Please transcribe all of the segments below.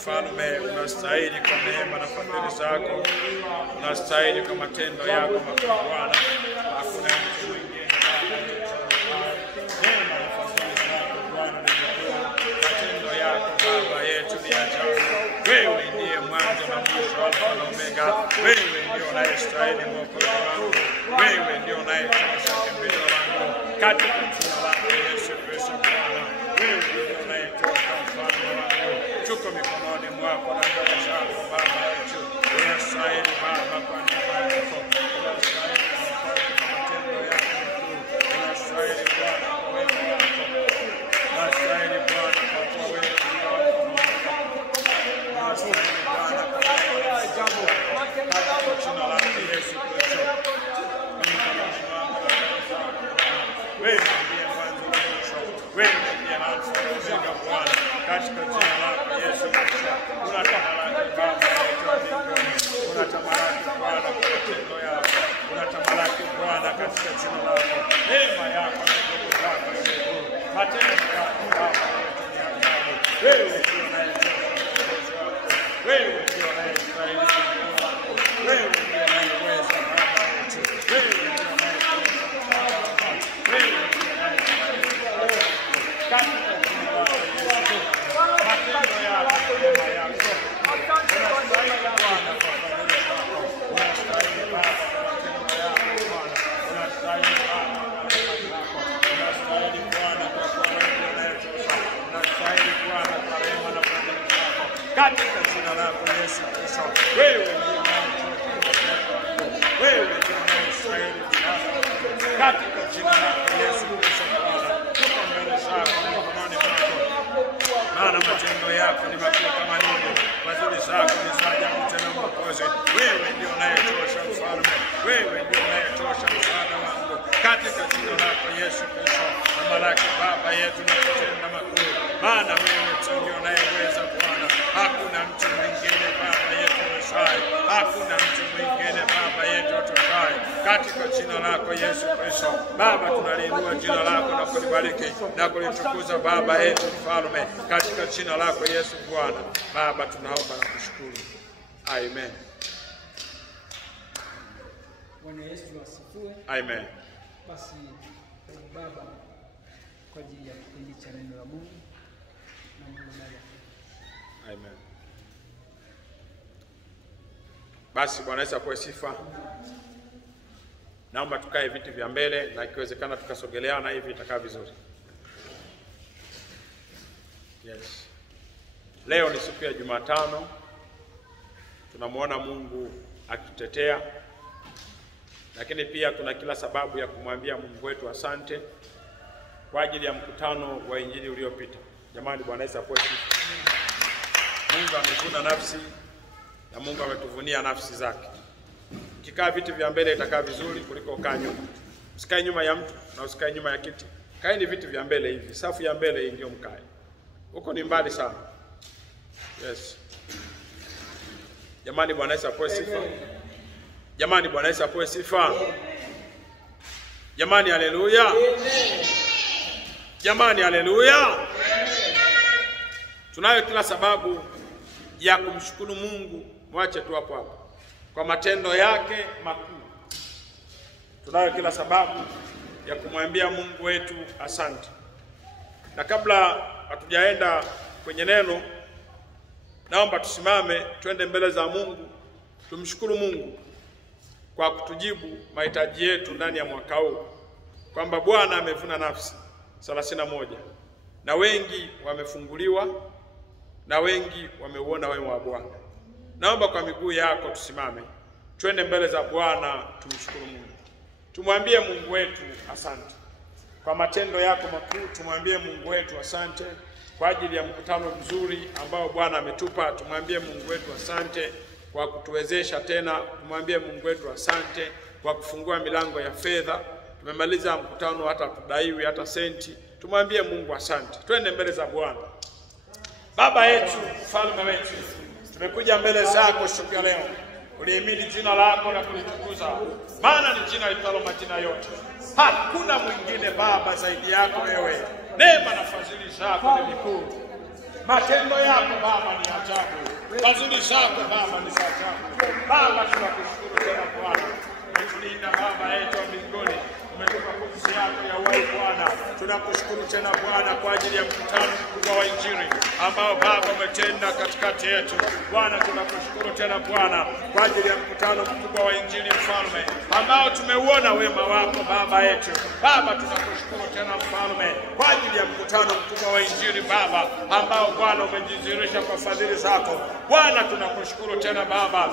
Mfalme, unastahili kwa neema na fadhili zako, unastahili kwa matendo yako makuu Bwana. Hakuna mtu mwingine neema na fadhili zako Bwana ni mkuu, matendo yako Baba yetu ni ajabu. Wewe ndiye mwanzo na mwisho, Alfa na Omega. Wewe ndio unayestahili Mwokozi wangu, wewe ndio unayetosha kimbilio langu katika jina lako Yesu Kristo Bwana. Wewe ndio unayetosha Mfalme wangu, tuko mikononi mwako na mbele zako Baba yetu. Unastahili Baba kwa neema yako, unastahili kwa matendo yako makuu, unastahili Bwana kwa wema wako, unastahili Bwana kwa kuwa wewe ndio wako, unastahili Bwana kwa jambo katika jina lako Yesu Kristo. Wewe ndiye mwanzo na mwisho, wewe ndiye Alfa na Omega Bwana, katika jina lako Yesu Kristo. Unatamalaki Baba yetu wa mbinguni, unatamalaki Bwana kwa matendo yako, unatamalaki Bwana katika jina lako. Neema yako na nguvu zako ni kuu, matendo yako Baba yetu ni ajabu. Wewe ndio unayetosha Mwokozi wako, wewe ndio unayestahili kimbilio lako, wewe ndio unayeweza Baba yetu, wewe ndio unayetosha Baba, wewe ndio unayestahili katika jina lako Yesu. Matendo yako, neema yako, unastahili Bwana kwa fadhili zako, unastahili Baba kwa matendo yako Bwana, unastahili Baba kwa rehema zako, unastahili Bwana kwa kuwa wewe ndio unayetosha, unastahili Bwana kwa rehema na fadhili zako katika jina lako Yesu Kristo. Wewe ndio unayetosha, wewe ndio unayestahili katika jina lako Yesu Kristo Bwana. Tuko mbele zako mikononi mwako, maana matendo yako ni makuu kama nini, fadhili zako ni za ajabu tena Mwokozi. Wewe ndio unayetosha Mfalme, wewe ndio unayetosha msaada wangu katika jina lako Yesu Kristo. Tamalaki Baba yetu na kutenda makuu, maana wewe tu ndio unayeweza Bwana. Hakuna mtu mwingine Baba yetu awezaye, hakuna mtu mwingine Baba yetu atoshaye katika jina lako Yesu Kristo. Baba, tunaliinua jina lako na kulibariki na kulitukuza Baba yetu Mfalme, katika jina lako Yesu Bwana. Baba, tunaomba na kushukuru. Amen. Bwana Yesu asifiwe. Amen. Basi Baba, kwa ajili ya kipindi cha neno la Mungu na Mungu Baba. Amen. Basi Bwana Yesu apewe sifa. Naomba tukae viti vya mbele na ikiwezekana tukasogeleana hivi itakaa vizuri. Yes. Leo ni siku ya Jumatano. Tunamuona Mungu akitutetea. Lakini pia tuna kila sababu ya kumwambia Mungu wetu asante kwa ajili ya mkutano wa Injili uliopita. Jamani, Bwana Yesu apewe sifa. Mungu amevuna nafsi na Mungu ametuvunia nafsi zake. Ukikaa viti vya mbele itakaa vizuri kuliko ukaa nyuma. Usikae nyuma ya mtu na usikae nyuma ya kiti. Kaeni viti vya mbele hivi. Safu ya mbele hii ndio mkae. Huko ni mbali sana. Yes. Jamani, Bwana Yesu apewe sifa. Jamani, Bwana Yesu apewe sifa. Jamani, haleluya. Jamani, haleluya. Tunayo kila sababu ya kumshukuru Mungu, mwache tu hapo hapo, kwa matendo yake makuu. Tunayo kila sababu ya kumwambia Mungu wetu asante. Na kabla hatujaenda kwenye neno, naomba tusimame twende mbele za Mungu, tumshukuru Mungu kwa kutujibu mahitaji yetu ndani ya mwaka huu, kwamba Bwana amevuna nafsi 31 na wengi wamefunguliwa na wengi wameuona wema wa Bwana. Naomba kwa miguu yako tusimame, twende mbele za Bwana, tumshukuru Mungu. Tumwambie Mungu wetu asante kwa matendo yako makuu. Tumwambie Mungu wetu asante kwa ajili ya mkutano mzuri ambao Bwana ametupa. Tumwambie Mungu wetu asante kwa kutuwezesha tena. Tumwambie Mungu wetu asante kwa kufungua milango ya fedha. Tumemaliza mkutano hata tudaiwi hata senti. Tumwambie Mungu asante. Twende mbele za Bwana. Baba yetu, Mfalme wetu, tumekuja mbele zako siku ya leo. Ulihimidi jina lako na kulitukuza, maana ni jina litalo majina yote. Hakuna mwingine Baba zaidi yako wewe. Neema na fadhili zako ni kuu. Matendo yako Baba ni ajabu. Fadhili zako Baba ni za ajabu. Baba tunakushukuru tena Bwana. Umetulinda Baba yetu wa mbinguni. Umetupa pumzi yako ya uhai Bwana. Tunakushukuru tena Bwana kwa ajili ya mkutano mkubwa wa Injili ambao Baba umetenda katikati yetu. Bwana tunakushukuru tena Bwana kwa ajili ya mkutano mkubwa wa Injili Mfalme ambao tumeuona wema wako Baba yetu. Baba tunakushukuru tena Mfalme kwa ajili ya mkutano mkubwa wa Injili Baba ambao Bwana umejidhihirisha kwa fadhili zako. Bwana tunakushukuru tena Baba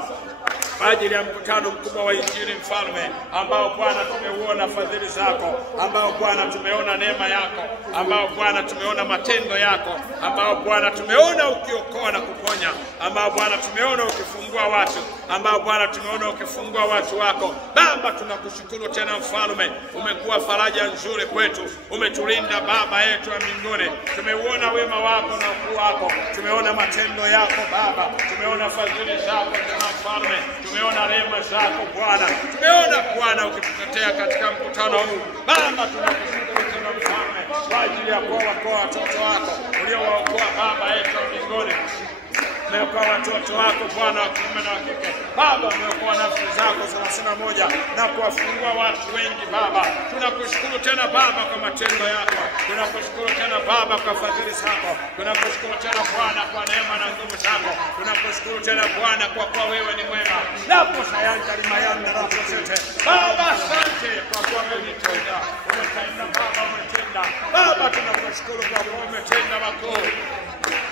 kwa ajili ya mkutano mkubwa wa Injili Mfalme ambao Bwana tumeuona fadhili zako, ambao Bwana tumeona neema yako, ambao Bwana tumeona matendo yako, ambao Bwana tumeona ukiokoa na kuponya, ambao Bwana tumeona ukifungua watu, ambao Bwana tumeona ukifungua watu wako. Baba tunakushukuru tena Mfalme, umekuwa faraja nzuri kwetu, umetulinda Baba yetu wa mbinguni. Tumeuona wema wako na ukuu wako, tumeona matendo yako Baba, tumeona fadhili zako tena Mfalme, tumeona rehema zako Bwana, tumeona Bwana ukitutetea katika mkutano huu. Baba tunakushukuru tena Mfalme kwa ajili ya kuokoa watoto wako uliowaokoa Baba yetu wa mbinguni. Umeokoa watoto wako Bwana wa kiume na wa kike. Baba umeokoa nafsi zako 31 na kuwafungua watu wengi Baba. Tunakushukuru tena Baba kwa matendo yako. Tunakushukuru tena Baba kwa fadhili zako. Tunakushukuru tena Bwana kwa neema na nguvu zako. Tunakushukuru tena Bwana kwa kuwa wewe ni mwema. Napo sayanta limayanda rapo sete. Baba asante kwa kuwa wewe ni tenda. Umetenda Baba, umetenda. Baba tunakushukuru kwa kuwa umetenda makuu.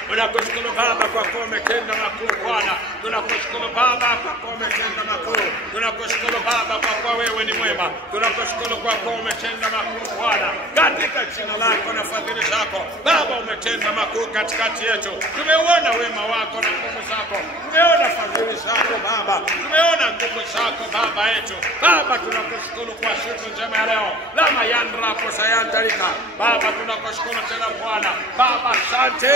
Tunakushukuru Baba kwa kuwa umetenda makuu Bwana. Tunakushukuru Baba kwa kuwa umetenda makuu. Tunakushukuru Baba kwa kuwa wewe ni mwema. Tunakushukuru kwa kuwa umetenda makuu Bwana. Katika jina lako na fadhili zako Baba umetenda makuu katikati yetu. Tumeuona wema wako na nguvu zako. Tumeona fadhili zako Baba. Tumeona nguvu zako Baba yetu. Baba tunakushukuru kwa siku njema ya leo. Lama yandra po sayantalika. Baba tunakushukuru tena Bwana. Baba asante.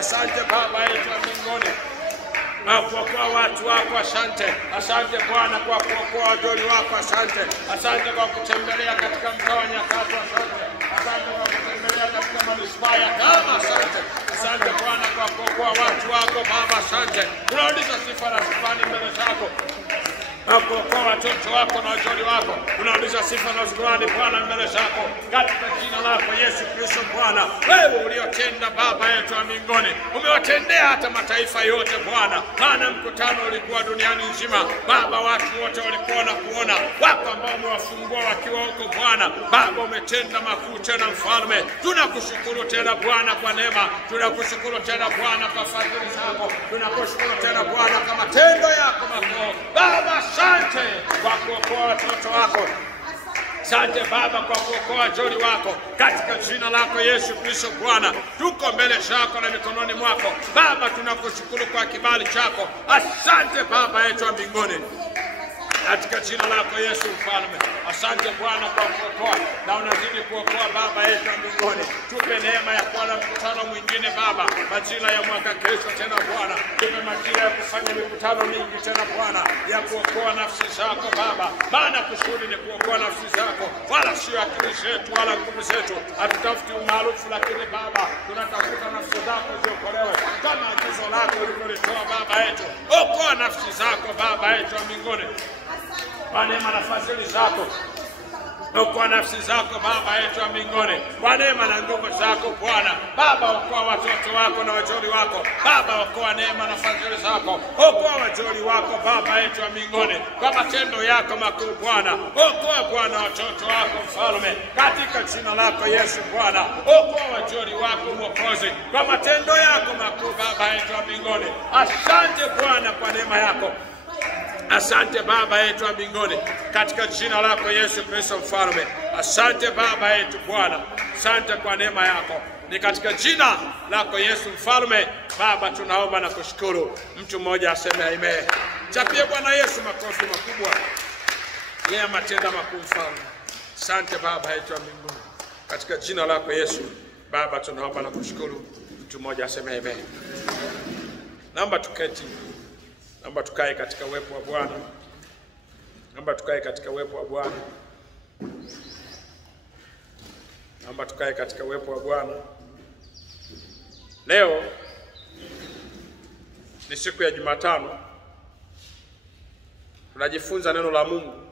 Asante Baba yetu wa mbinguni na kuokoa watu wako. Asante, asante Bwana kwa kuokoa wajoli wako. Asante, asante kwa kutembelea katika mtaa wa Nyakato. Asante, asante kwa kutembelea katika manispaa ya Kahama. Asante, asante Bwana kwa kuokoa watu wako Baba. Asante, tunarudisha sifa na shukrani mbele zako na kuokoa watoto wako na wajoli wako. Tunarudisha sifa na shukrani Bwana mbele zako katika jina lako Yesu Kristo Bwana. Wewe uliotenda Baba yetu wa mbinguni, umewatendea hata mataifa yote Bwana. Maana mkutano ulikuwa duniani nzima Baba, watu wote walikuwa na kuona wako ambao umewafungua wakiwa huko Bwana. Baba umetenda makuu tena Mfalme. Tunakushukuru tena Bwana kwa neema. Tunakushukuru tena Bwana kwa fadhili zako. Tunakushukuru tena Bwana kwa matendo yako makuu Baba. Asante kwa kuokoa watoto wako. Asante Baba kwa kuokoa joli wako katika jina lako Yesu Kristo Bwana. Tuko mbele zako na mikononi mwako Baba, tunakushukuru kwa kibali chako. Asante Baba yetu wa mbinguni katika jina lako Yesu Mfalme. Asante Bwana kwa kuokoa na unazidi kuokoa Baba yetu wa mbinguni. Tupe neema ya kuwa na mkutano mwingine Baba majira ya mwaka kesho tena Bwana. Tupe majira ya kufanya mikutano mingi tena Bwana ya kuokoa nafsi zako Baba. Maana kusudi ni kuokoa nafsi zako, wala sio akili zetu wala nguvu zetu. Hatutafuti umaarufu, lakini Baba tunatafuta nafsi zako ziokolewe kama agizo lako ulivyolitoa Baba yetu. Okoa nafsi zako Baba yetu wa mbinguni kwa neema na fadhili zako. Okoa nafsi zako Baba yetu wa mbinguni kwa neema na nguvu zako Bwana. Baba okoa watoto wako na wajoli wako Baba. Okoa neema na fadhili zako. Okoa wajoli wako Baba yetu wa mbinguni kwa matendo yako makuu Bwana. Okoa Bwana watoto wako Mfalme katika jina lako Yesu Bwana. Okoa wajoli wako Mwokozi kwa matendo yako makuu Baba yetu wa mbinguni. Asante Bwana kwa neema yako. Asante Baba yetu wa mbinguni katika jina lako Yesu Kristo Mfalme. Asante Baba yetu Bwana. Asante kwa neema yako. Ni katika jina lako Yesu Mfalme Baba tunaomba na kushukuru. Mtu mmoja aseme amen. Chapie Bwana Yesu makofi makubwa. Yeye ametenda makuu Mfalme. Asante Baba yetu wa mbinguni katika jina lako Yesu Baba tunaomba na kushukuru. Mtu mmoja aseme amen. Naomba tuketi. Naomba tukae katika uwepo wa Bwana. Naomba tukae katika uwepo wa Bwana. Naomba tukae katika uwepo wa Bwana. Leo ni siku ya Jumatano. Tunajifunza neno la Mungu.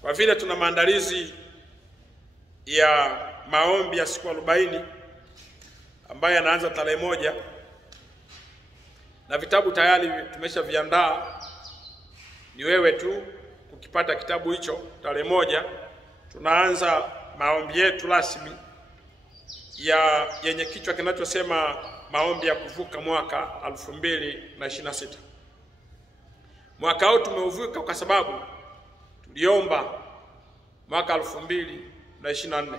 Kwa vile tuna maandalizi ya maombi ya siku 40 ambayo yanaanza tarehe 1, na vitabu tayari tumeshaviandaa. Ni wewe tu ukipata kitabu hicho. Tarehe 1 tunaanza maombi yetu rasmi yenye kichwa kinachosema maombi ya kuvuka mwaka 2026. Mwaka huu tumeuvuka kwa sababu tuliomba mwaka 2024.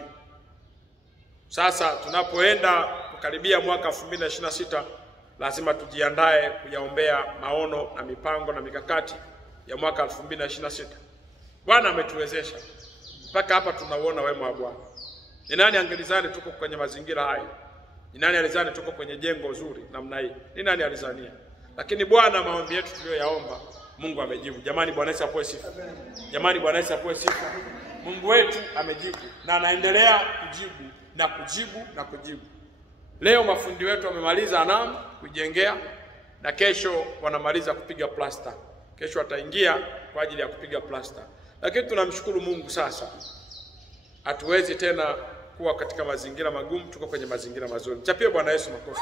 Sasa tunapoenda kukaribia mwaka 2026, lazima tujiandae kuyaombea maono na mipango na mikakati ya mwaka 2026. Bwana ametuwezesha mpaka hapa, tunauona wema wa Bwana. Ni nani angelizani tuko kwenye mazingira haya? Ni nani alizani tuko kwenye jengo zuri namna hii? Ni nani alizania? Lakini Bwana, maombi yetu tuliyoyaomba, Mungu amejibu. Jamani, Bwana Yesu apewe sifa. Jamani, Bwana Yesu apewe sifa. Mungu wetu amejibu na anaendelea kujibu na kujibu na kujibu. Leo mafundi wetu wamemaliza anamu kujengea, na kesho wanamaliza kupiga plasta. Kesho wataingia kwa ajili ya kupiga plasta. Lakini tunamshukuru Mungu, sasa hatuwezi tena kuwa katika mazingira magumu, tuko kwenye mazingira mazuri. Chapie Bwana Yesu makofi.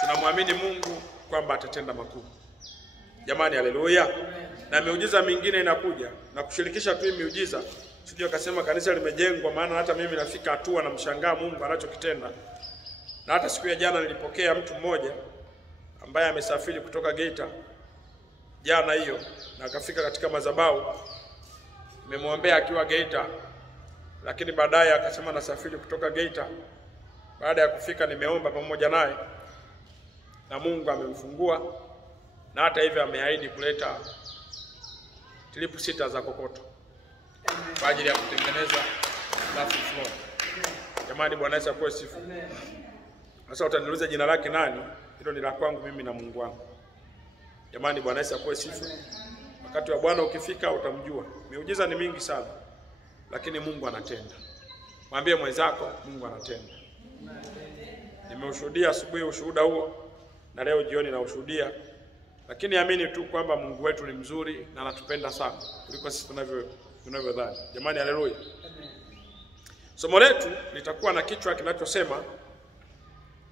Tunamwamini Mungu kwamba atatenda makuu. Jamani, haleluya. Na miujiza mingine inakuja, na kushirikisha tu miujiza. Sio akasema kanisa limejengwa, maana hata mimi nafika hatua na mshangaa Mungu anachokitenda. Na hata siku ya jana nilipokea mtu mmoja ambaye amesafiri kutoka Geita jana hiyo, na akafika katika madhabahu. Nimemwombea akiwa Geita, lakini baadaye akasema nasafiri kutoka Geita. Baada ya kufika nimeomba pamoja naye, na Mungu amemfungua, na hata hivyo ameahidi kuleta tilipu 6 za kokoto kwa ajili ya kutengeneza lafu floor. Jamani, Bwana Yesu apewe sifa. Sasa utaniuliza jina lake nani? Hilo ni la kwangu mimi na Mungu wangu. Jamani, Bwana Yesu apewe sifa. Wakati wa Bwana ukifika utamjua. Miujiza ni mingi sana, lakini Mungu anatenda. Mwambie mwenzako, Mungu anatenda. Nimeushuhudia asubuhi ushuhuda huo, na leo jioni na ushuhudia. Lakini amini tu kwamba Mungu wetu ni mzuri na anatupenda sana kuliko sisi tunavyodhani. Jamani, haleluya. Somo letu litakuwa na kichwa kinachosema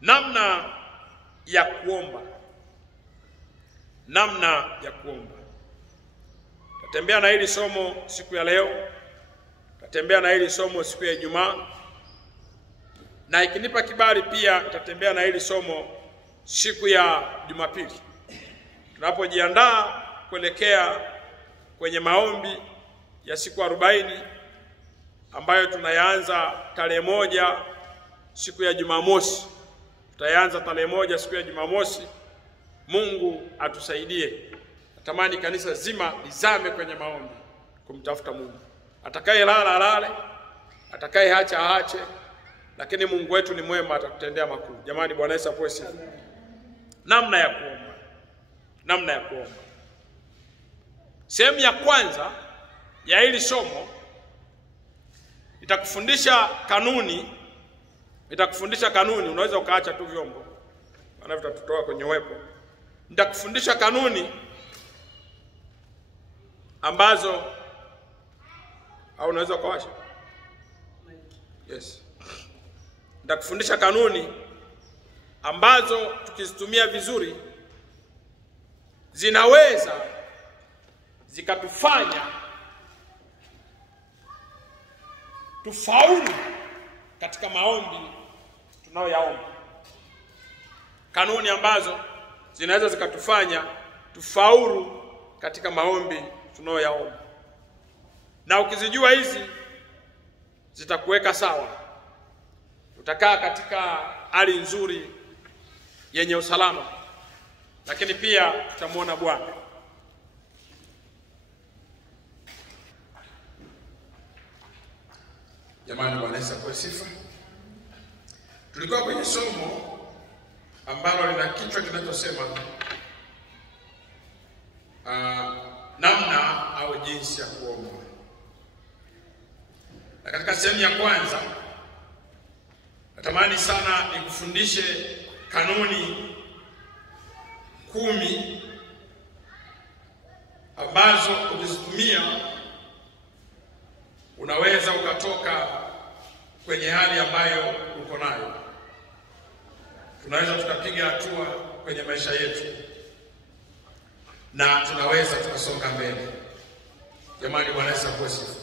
namna ya kuomba. Namna ya kuomba. Tatembea na hili somo siku ya leo. Tatembea na hili somo siku ya Ijumaa. Na ikinipa kibali pia tatembea na hili somo siku ya Jumapili. Tunapojiandaa kuelekea kwenye maombi ya siku 40 ambayo tunayaanza tarehe 1 siku ya Jumamosi. Tutaanza tarehe 1 siku ya Jumamosi. Mungu atusaidie. Natamani kanisa zima lizame kwenye maombi kumtafuta Mungu. Atakaye lala lale, atakaye hacha aache, lakini Mungu wetu ni mwema, atakutendea makuu. Jamani, Bwana Yesu apewe sifa. Namna ya kuomba. Namna ya kuomba. Sehemu ya kwanza ya hili somo nitakufundisha kanuni. Nitakufundisha kanuni, unaweza ukaacha tu vyombo, maana vitatutoa kwenye uwepo. Nitakufundisha kanuni ambazo, au unaweza kuacha. Yes. Nitakufundisha kanuni ambazo tukizitumia vizuri zinaweza zikatufanya tufaulu katika maombi tunayoyaomba. Kanuni ambazo zinaweza zikatufanya tufaulu katika maombi tunayoyaomba. Na ukizijua hizi zitakuweka sawa. Utakaa katika hali nzuri yenye usalama. Lakini pia tutamuona Bwana. Jamani, Bwana Yesu apewe sifa. Tulikuwa kwenye somo ambalo lina kichwa kinachosema namna au jinsi ya kuomba. Na katika sehemu ya kwanza natamani sana nikufundishe kanuni 10 ambazo ukizitumia unaweza ukatoka kwenye hali ambayo uko nayo. Tunaweza tukapiga hatua kwenye maisha yetu na tunaweza tukasonga mbele. Jamani, Bwana Yesu asifiwe.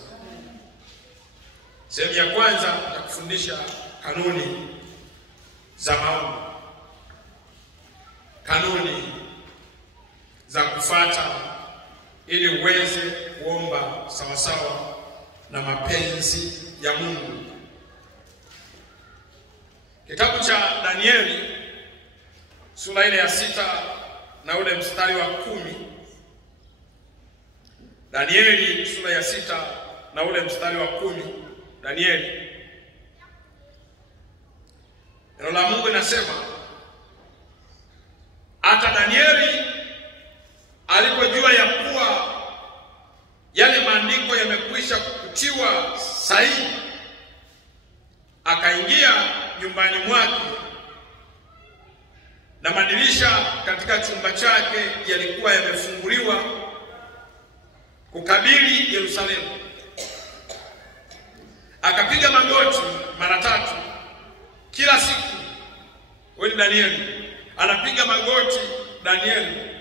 Sehemu ya kwanza nitakufundisha kanuni za maombi, kanuni za kufuata ili uweze kuomba sawasawa na mapenzi ya Mungu. Kitabu cha Danieli sura ile ya 6 na ule mstari wa 10. Danieli sura ya 6 na ule mstari wa 10. Danieli, neno la Mungu linasema, hata Danieli alipojua ya kuwa yale maandiko yamekwisha kutiwa sahihi, akaingia nyumbani mwake, na madirisha katika chumba chake yalikuwa yamefunguliwa kukabili Yerusalemu. Akapiga magoti mara 3 kila siku. Wewe Danieli anapiga magoti, Danieli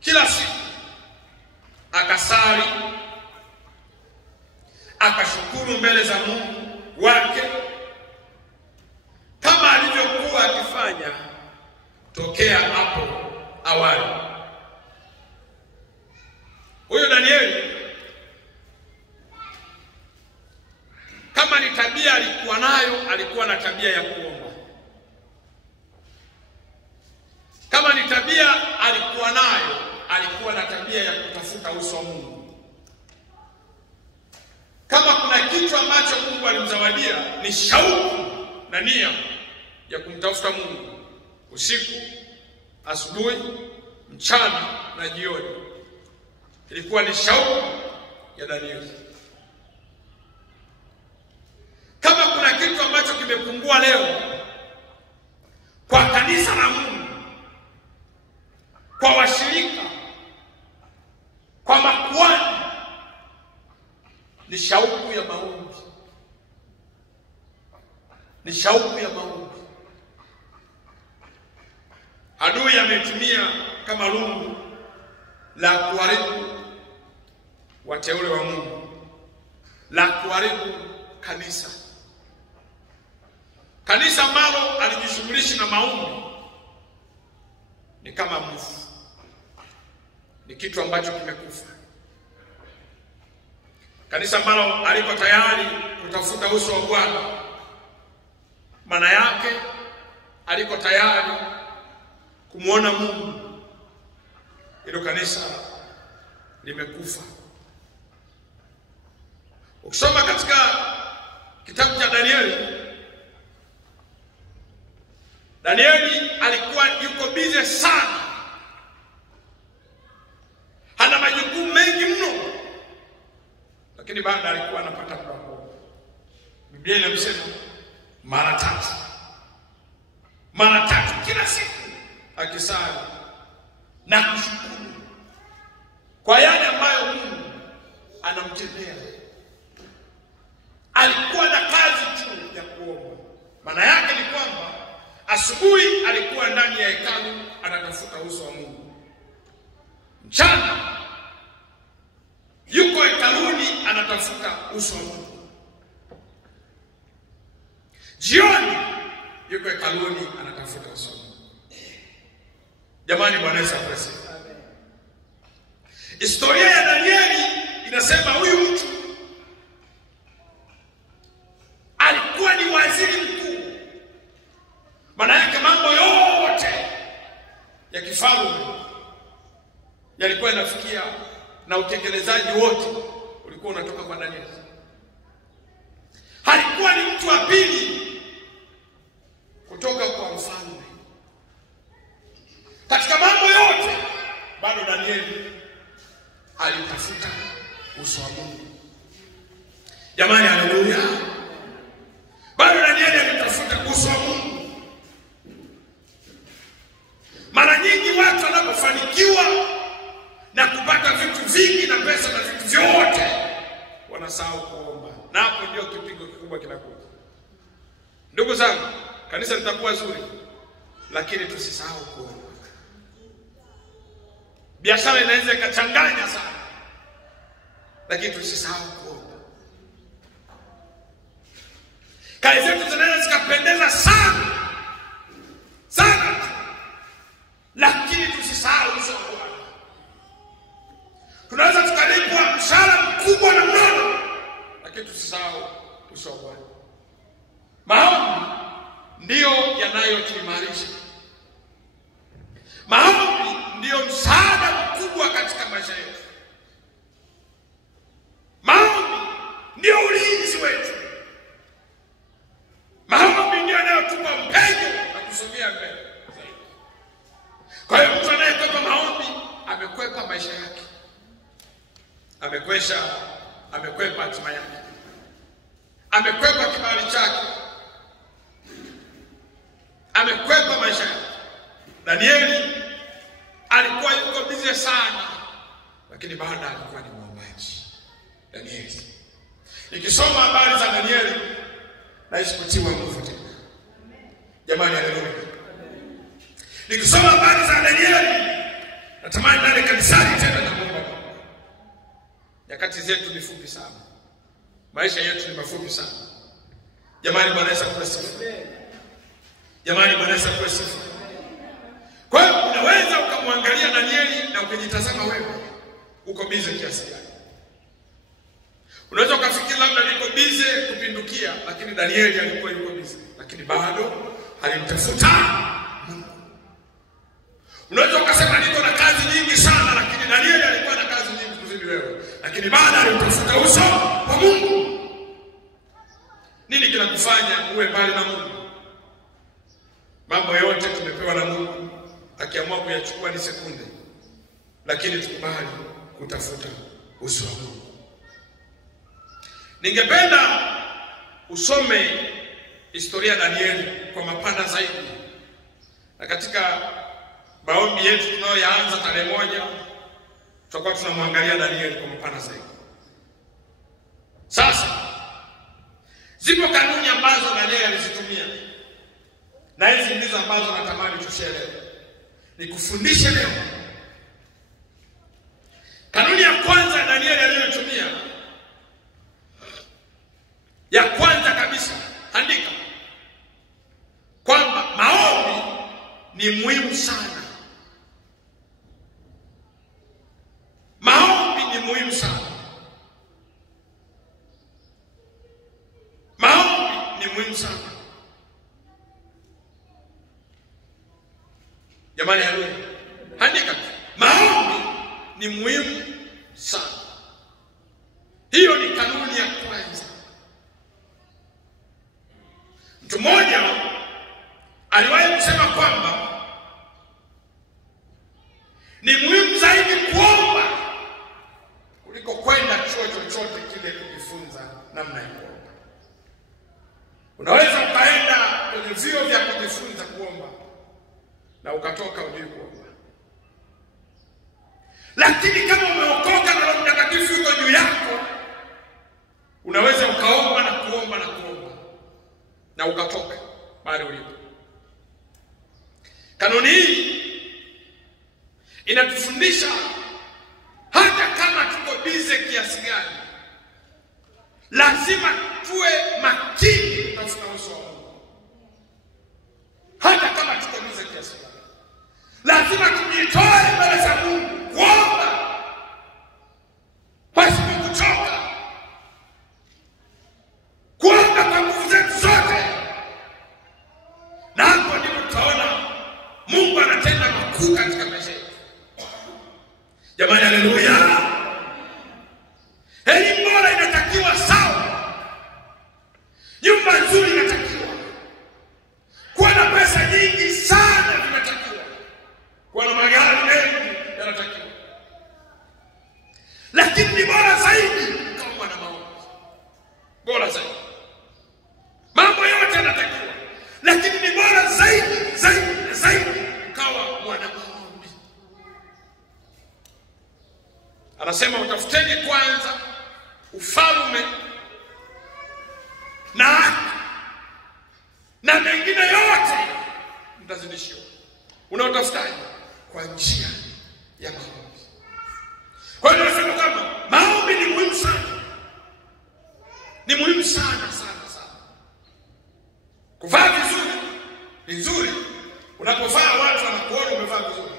kila siku, akasali, akashukuru mbele za Mungu wake kama alivyokuwa akifanya tokea hapo awali. Huyo Danieli, kama ni tabia alikuwa nayo, alikuwa na tabia ya kuomba. Kama ni tabia alikuwa nayo, alikuwa na tabia ya kutafuta uso wa Mungu. Kama kuna kitu ambacho Mungu alimzawadia, ni shauku na nia ya kumtafuta Mungu usiku, asubuhi, mchana na jioni. Ilikuwa ni shauku ya Danieli. Kama kuna kitu ambacho kimepungua leo kwa kanisa la Mungu, kwa washirika, kwa makuhani, ni shauku ya maombi. Ni shauku ya maombi. Adui ametumia kama lungu la kuharibu wateule wa Mungu, la kuharibu kanisa. Kanisa ambalo alijishughulishi na maombi ni kama mfu, ni kitu ambacho kimekufa. Kanisa ambalo aliko tayari kutafuta uso wa Bwana, maana yake aliko tayari kumuona Mungu, hilo kanisa limekufa. Ukisoma katika kitabu cha Danieli alikuwa yuko busy sana, hana majukumu mengi mno, lakini baada alikuwa anapata kuomba. Biblia inasema mara 3 kila siku akisali na kushukuru kwa yale ambayo Mungu anamtendea. Alikuwa na kazi tu ya kuomba. Maana yake ni kwamba asubuhi alikuwa ndani ya hekalu anatafuta uso wa Mungu, mchana yuko hekaluni anatafuta uso wa Mungu, jioni yuko hekaluni anatafuta uso wa Mungu. Jamani, Bwana Yesu asifiwe. Historia ya Danieli inasema huyu mtu alikuwa ni waziri mkuu. Maana yake mambo yote ya kifalme yalikuwa yanafikia na utekelezaji wote ulikuwa unatoka kwa Danieli. Alikuwa ni mtu wa pili kutoka kwa mfalme. Katika mambo yote bado Danieli alitafuta uso wa Mungu. Jamani, haleluya. Bado Danieli alitafuta uso wa Mungu. kanisa litakuwa zuri, lakini tusisahau kuomba. Biashara inaweza ikachanganya sana, lakini tusisahau kuomba. Kazi zetu zinaweza zikapendeza sana sana, lakini tusisahau uso wa Bwana. Tunaweza tukalipwa mshahara mkubwa na mnono, lakini tusisahau uso wa Bwana. Maombi ndiyo yanayotuimarisha. Maombi ndiyo msaada mkubwa katika maisha yetu. Maombi ndiyo ulinzi wetu. Maombi ndiyo yanayotupa mpenyo na kusogea mbele zaidi. Kwa hiyo mtu anayekwepa maombi amekwepa maisha yake, amekwepa hatima yake, amekwepa kibali chake, amekwepa maisha yake. Danieli alikuwa yuko busy sana, lakini baada alikuwa ni mwombaji. Danieli, nikisoma habari za Danieli naishi kutiwa nguvu tena. Jamani, haleluya. Nikisoma habari za Danieli natamani nani kanisani tena na Mungu. Nyakati zetu ni fupi sana, maisha yetu ni mafupi sana. Jamani, Bwana Yesu asifiwe. Jamani, Bwana Yesu asifiwe. Kwa hiyo unaweza ukamwangalia Danieli na ukijitazama wewe uko busy kiasi gani. Unaweza ukafikiri labda niko busy kupindukia, lakini Danieli alikuwa yuko busy, lakini bado alimtafuta Mungu. Unaweza ukasema niko na kazi nyingi sana, lakini Danieli alikuwa na kazi nyingi kuzidi wewe, lakini bado alimtafuta uso wa Mungu. Nini kinakufanya uwe mbali na Mungu? Mambo yote tumepewa na Mungu, akiamua kuyachukua ni sekunde, lakini tukubali kutafuta uso wa Mungu. Ningependa usome historia ya Danieli kwa mapana zaidi, na katika maombi yetu tunayoanza tarehe 1 tutakuwa tunamwangalia Danieli kwa mapana zaidi. Sasa zipo kanuni ambazo Danieli alizitumia, na hizi ndizo ambazo natamani tusielewe. Nikufundishe leo. Kanuni ya kwanza Danieli aliyotumia, ya kwanza kabisa, andika kwamba maombi ni muhimu sana. Maombi ni muhimu sana. Maombi ni muhimu sana. Jamani, haleluya. Andika, maombi ni muhimu sana. Hiyo ni kanuni ya kwanza. Mtu mmoja aliwahi kusema kwamba ni muhimu zaidi kuomba kuliko kwenda chuo chochote kile kujifunza namna ya kuomba. Unaweza ukaenda kwenye vyuo vya kujifunza kuomba na ukatoka hujui kuomba. Lakini kama umeokoka na Roho Mtakatifu yuko juu yako, unaweza ukaomba na kuomba na kuomba na ukatoka mahali ulipo. Kanuni hii inatufundisha hata kama tuko busy kiasi gani, lazima tuwe makini kutafuta uso wa Mungu. Hata kama tuko busy kiasi gani, lazima tujitoe mbele za Mungu kuomba pasipo kuchoka, kuomba kwa nguvu zetu zote. Na hapo ndipo tutaona Mungu anatenda makuu katika maisha yetu. Jamani, haleluya. Elimu bora inatakiwa sawa. Nyumba nzuri inatakiwa. Kuwa na pesa nyingi sana inatakiwa. Kuwa na magari mengi yanatakiwa. Lakini ni bora zaidi kama na maombi. Bora zaidi. Mambo yote yanatakiwa. Lakini ni bora zaidi kawa mwana maombi. Anasema utafuteni kwanza ufalme na mengine yote utazidishiwa. Unaotafutaje? Kwa njia ya maombi. Kwa hiyo nasema kama maombi ni muhimu sana. Ni muhimu sana sana sana. Kuvaa vizuri ni nzuri. Unapovaa watu wanakuona umevaa vizuri.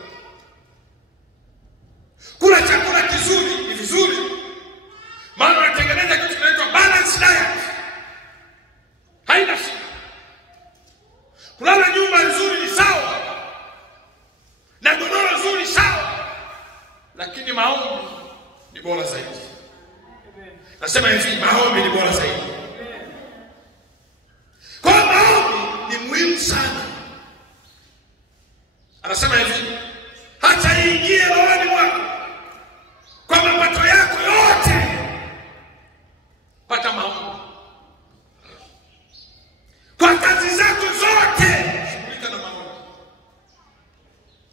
Kula chakula kizuri ni vizuri. Maana unatengeneza kitu kinaitwa balance diet. Haina shida. Kulala nyumba nzuri ni sawa. Na godoro nzuri sawa. Lakini maombi ni bora zaidi. Nasema hivi, maombi ni bora zaidi. Kwa maombi ni muhimu sana. Anasema hivi, hata ingie rohoni mwako kwa mapato yako yote, pata maombi. Kwa kazi zako zote, shughulika na maombi.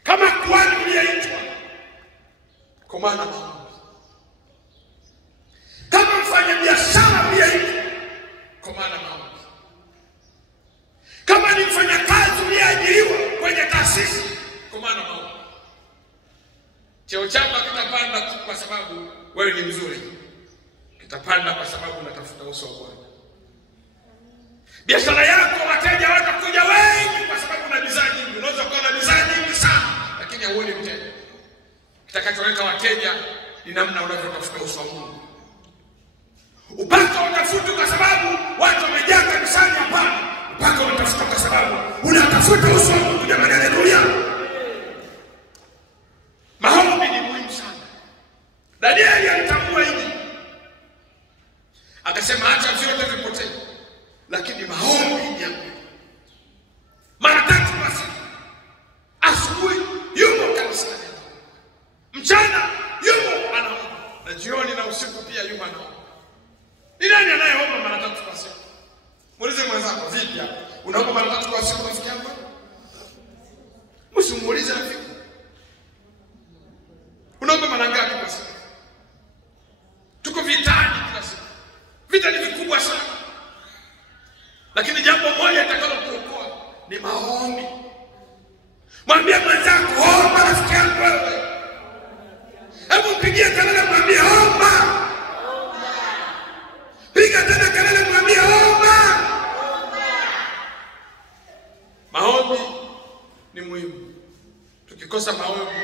Kama kuhani uliyeitwa, komana maombi. Kama mfanya biashara uliyeitwa, komana maombi. Kama ni mfanya kazi uliyeajiriwa kwenye taasisi, komana maombi. Cheo chako kitapanda kwa sababu wewe ni mzuri. Kitapanda kwa sababu unatafuta uso wa Bwana. Biashara yako wateja watakuja wengi kwa sababu una bidhaa nyingi. Unaweza kuwa na bidhaa nyingi sana lakini hauoni mteja. Kitakacholeta wateja ni namna unavyotafuta uso wa Mungu. Upako utafuta kwa sababu watu wamejaa kanisani, hapana. Upako unatafuta kwa sababu unatafuta uso wa Mungu. Jamani, haleluya. Maombi ni muhimu sana. Danieli alitambua hili. Akasema acha vyote vipotee, lakini maombi ni yangu. Mara 3 kwa siku. Asubuhi yumo kanisani, mchana yumo anaomba, na jioni na usiku pia yumo anaomba. Ni nani anayeomba mara 3 kwa siku? Muulize mwenzako, vipi hapa? Unaomba mara 3 kwa siku rafiki yangu? Msimuulize rafiki. Unaomba mara ngapi kwa siku? Tuko vitani kila siku. Vita ni vikubwa sana. Lakini jambo moja litakalokuokoa ni maombi. Mwambie mwenzako, omba rafiki yangu wewe. Hebu pigie kelele, mwambie omba. Piga tena kelele, mwambie omba. Maombi ni muhimu. Tukikosa maombi,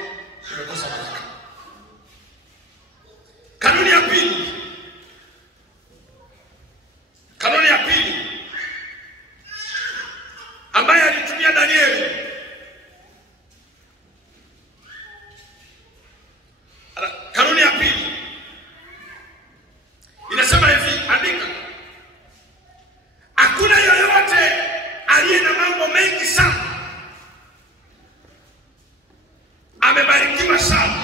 tumekosa baraka. Kanuni ya pili. Kanuni ya pili ambaye alitumia Danieli. Kanuni ya pili inasema hivi, andika. Hakuna yoyote aliye na mambo mengi sana, amebarikiwa sana,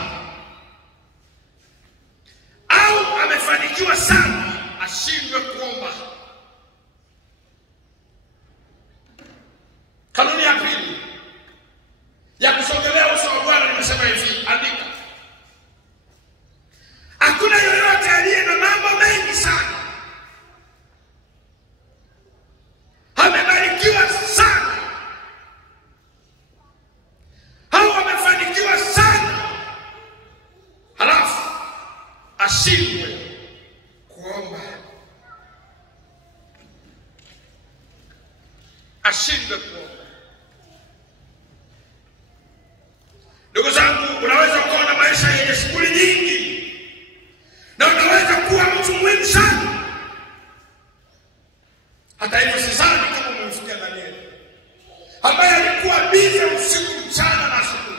au amefanikiwa sana, ashindwe kuomba. Kanuni ya pili ya kusogelea uso wa Bwana nimesema hivi, andika. Hakuna yoyote aliye na mambo mengi sana, amebarikiwa sana, au amefanikiwa sana, halafu ashindwe kuomba. Ashindwe kuomba. Ndugu zangu, unaweza kuwa na maisha yenye shughuli nyingi na unaweza kuwa mtu muhimu sana. Hata hivyo sidhani kama umemfikia Danieli ambaye alikuwa bizi usiku mchana na asubuhi.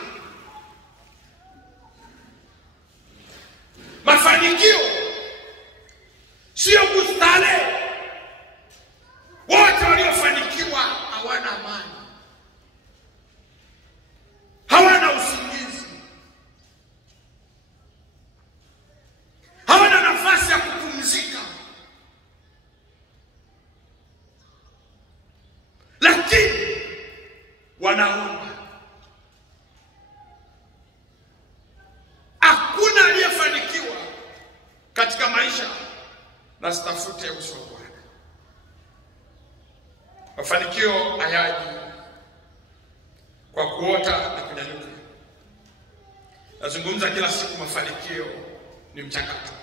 Mafanikio sio kustarehe. Wote waliofanikiwa hawana amani, hawana usingizi, hawana nafasi ya kupumzika. Lakini wanaomba. Hakuna aliyefanikiwa katika maisha na sitafute uso wa Bwana. Mafanikio hayaji kwa kuota na kunyanyuka. Nazungumza kila siku, mafanikio ni mchakato.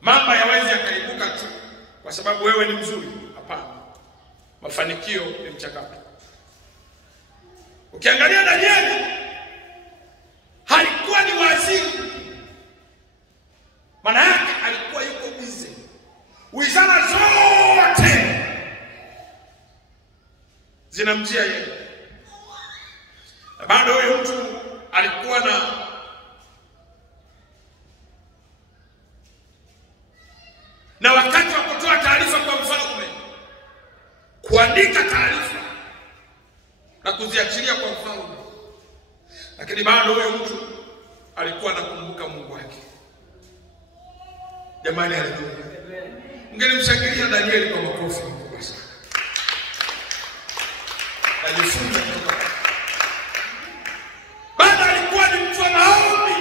Mambo hayawezi yakaibuka tu kwa sababu wewe ni mzuri. Hapana, mafanikio ni mchakato. Ukiangalia Danieli, halikuwa ni waziri, maana yake alikuwa yuko busy. Wizara zote zinamjia yeye, na bado huyo mtu alikuwa na wakati wa kutoa taarifa kwa mfalme, kuandika taarifa na kuziachilia kwa mfalme. Lakini bado huyo mtu alikuwa anakumbuka Mungu wake. Jamani, haleluya. Ungelimshangilia Danieli kwa makofi makubwa sana. Alijifunza kutoka. Bado alikuwa ni mtu wa maombi.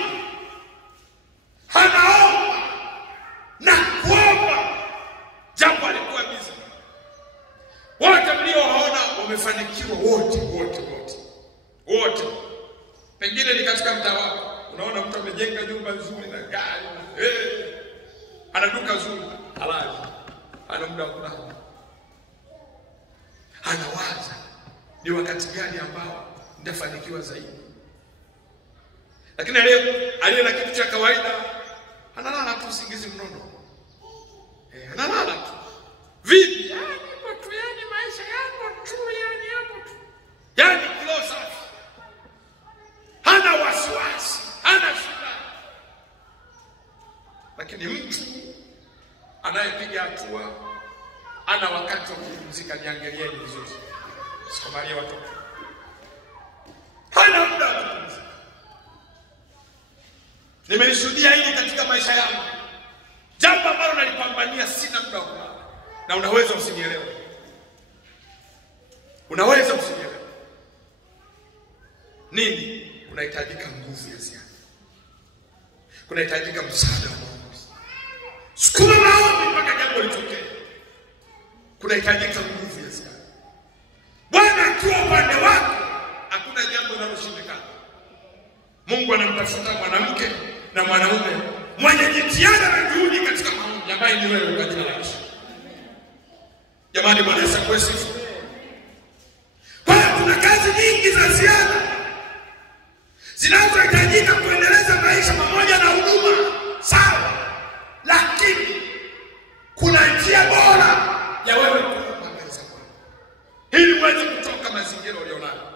Anaomba na kuomba, jambo alikuwa busy. Wote mliowaona wamefanikiwa, wote. Pengine ni katika mtaa wako, unaona mtu amejenga nyumba nzuri na gari, ana duka zuri, halali, ana muda wa kulala, anawaza ni wakati gani ambao nitafanikiwa zaidi. Lakini aliye na kitu cha kawaida analala tu usingizi mnono. Analala tu. Vipi? Yani maisha yako tu, hapo tu. Yani kilo safi. Hana wasiwasi, hana shida. Lakini mtu anayepiga hatua ana wakati wa kupumzika. Niangalieni vizuri. Sikomalia watoto. Hana muda wa kupumzika. Nimelishuhudia hili katika maisha yangu. Jambo ambalo nalipambania, sina muda wa kulala. Na unaweza usinielewe. Nini? Kunahitajika nguvu ya ziada. Kunahitajika msaada wa Mungu. Sukuma maombi mpaka jambo litokee. Kunahitajika nguvu ya ziada. Bwana akiwa upande wako, hakuna jambo linaloshindikana. Mungu anamtafuta mwanamke na mwanaume mwenye jitihada na juhudi katika maombi, ambaye ni wewe kwa jina la Yesu. Jamani, Bwana Yesu asifiwe. Kwa hiyo kuna kazi nyingi za ziada zinazohitajika kuendeleza maisha pamoja na huduma, sawa. Lakini kuna njia bora ya wewe kuomba mbele za Bwana ili uweze kutoka mazingira ulionayo.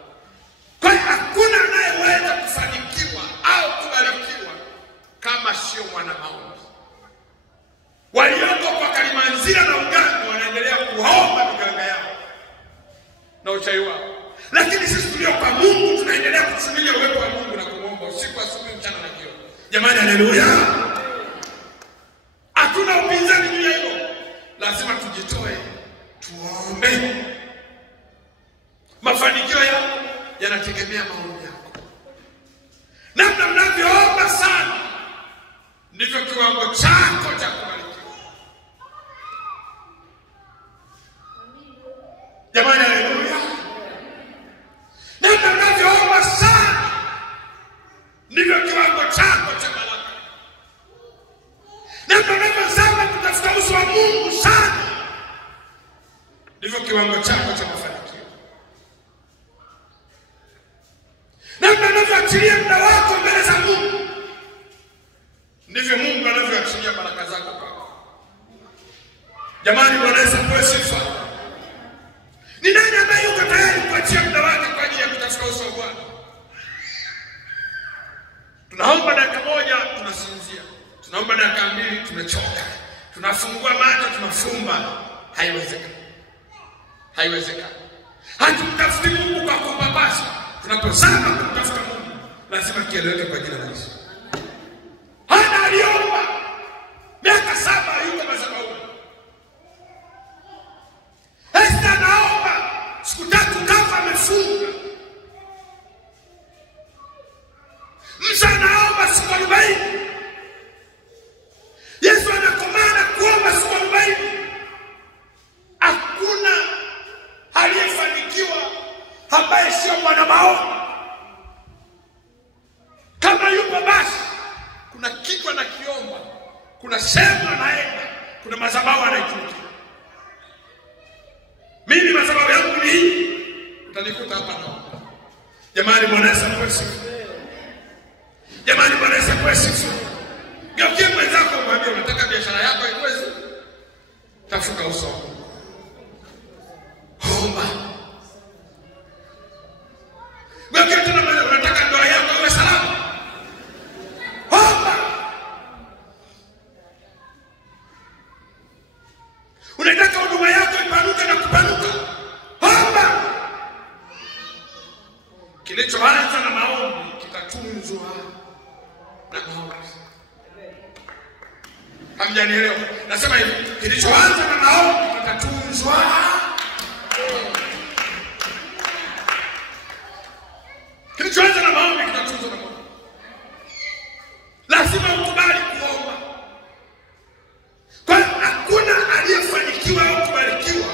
Kwa hiyo hakuna anayeweza kufanikiwa au kubarikiwa kama sio mwana maombi. Walioko kwa Kalimanzira na Uganda wanaendelea kuomba miganga yao na uchawi wao. Lakini sisi tulio kwa Mungu tunaendelea kusubiria uwepo wa Mungu na kuomba usiku, asubuhi, mchana na jioni. Jamani, haleluya. Hakuna upinzani juu ya hilo. Lazima tujitoe, tuombe. Mafanikio yako yanategemea maombi yako. Namna mnavyoomba sana ndivyo kiwango chako cha kubarikiwa. Jamani, haleluya. Namna mnavyoomba sana ndivyo kiwango chako cha baraka. Namna mnavyozama kutafuta uso wa Mungu sana ndivyo kiwango chako cha mafanikio. Namna unavyoachilia muda wako mbele za Mungu ndivyo Mungu anavyoachilia baraka zako kwako. Jamani, Bwana Yesu asifiwe. Ni nani ambaye yuko tayari kuachia muda wake kwa ajili ya kutafuta uso wa Bwana? Tunaomba dakika moja tunasinzia. Tunaomba dakika mbili tumechoka. Tunafungua macho tunafumba. Haiwezekani. Hatumtafuti Mungu kwa kupapasa. Tunapozama kumtafuta Mungu, lazima kieleweke kwa jina la Yesu. Hana aliomba miaka 7 yuko madhabahuni. Esther anaomba siku 3 kafa amefunga. Musa anaomba siku 40. Yesu anakomana kuomba siku 40. Hakuna aliyefanikiwa mwana maombi. Kama yupo basi kuna kitu anakiomba, kuna sehemu anaenda, kuna madhabahu anaitumikia. Mimi madhabahu yangu ni hii, utanikuta hapa naomba. Jamani, Bwana Yesu asifiwe. Jamani, Bwana Yesu asifiwe. Geukia mwenzako mwambie, unataka biashara yako iweze, tafuta uso. Omba. Geukia tena mwenzako, unataka ndoa yako iwe salama, omba. Unataka huduma yako ipanuke na kupanuka, omba. Kilichoanza na maombi kitatunzwa na maombi. Hamjanielewa? Nasema hivi, kilichoanza na maombi kitatunzwa. Kilichoanza na maombi kitatunzwa na maombi. Lazima ukubali kuomba. Kwa hakuna aliyefanikiwa au kubarikiwa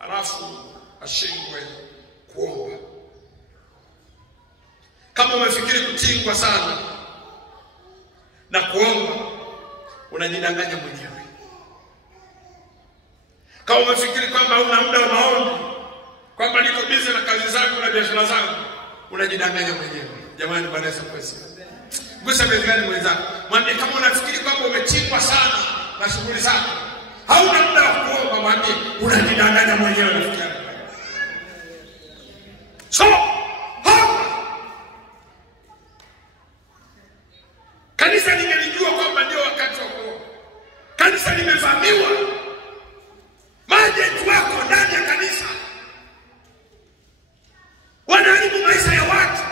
alafu ashindwe kuomba. Kama umefikiri kutingwa sana na kuomba, unajidanganya mwenyewe. Kama umefikiri kwamba una muda wa maombi, kwamba niko busy na kazi zangu na biashara zangu, unajidanganya mwenyewe. Jamani, Bwana Yesu asifiwe. Gusa mezani mwenzako, mwambie kama unafikiri kwamba umetingwa sana na shughuli zako, hauna muda wa kuomba, mwambie unajidanganya mwenyewe rafiki. So kanisa limelijua kwamba ndio wakati wa kuomba. Kanisa limevamiwa. Majenti wako ndani ya kanisa wanaharibu maisha ya watu.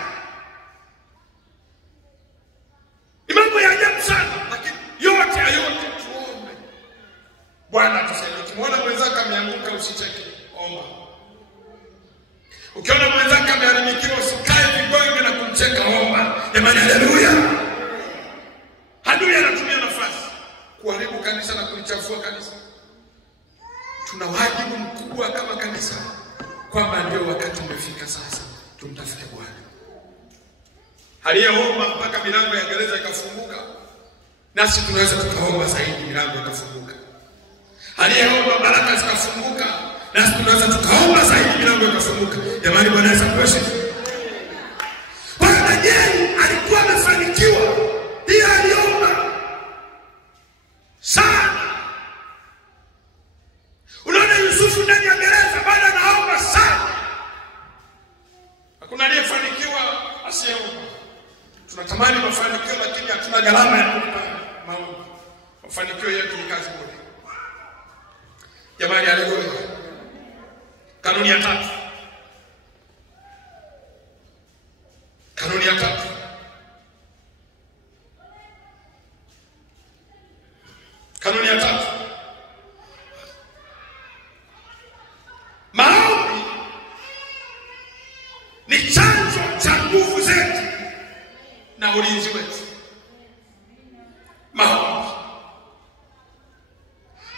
Ni mambo ya ajabu sana, lakini yote tuombe. Bwana tusaidie. Ukimwona mwenzako ameanguka usicheke, omba. Ukiona mwenzako ameharibikiwa usikae vigonge na kumcheka, omba. Jamani, haleluya. Adui anatumia nafasi kuharibu kanisa na kulichafua kanisa. Tuna wajibu mkubwa kama kanisa kwamba ndio wakati umefika sasa tumtafute Bwana. Aliyeomba mpaka milango ya gereza ikafunguka, nasi tunaweza tukaomba zaidi milango ikafunguka. Aliyeomba baraka zikafunguka, nasi tunaweza tukaomba zaidi milango ikafunguka. Jamani, Bwana Yesu asifiwe. Bwana Danieli alikuwa amefanikiwa. Yeye aliomba sana. Unaona Yusufu ndani ya gereza bado anaomba sana. Hakuna aliyefanikiwa asiyeomba. Tunatamani mafanikio lakini hatuna gharama ya kulipa maombi. Mafanikio yetu ni kazi bure. Jamani, haleluya. Kanuni ya tatu. Kanuni ya tatu. Kanuni ya tatu. Maombi ni chanzo cha nguvu zetu na ulinzi wetu.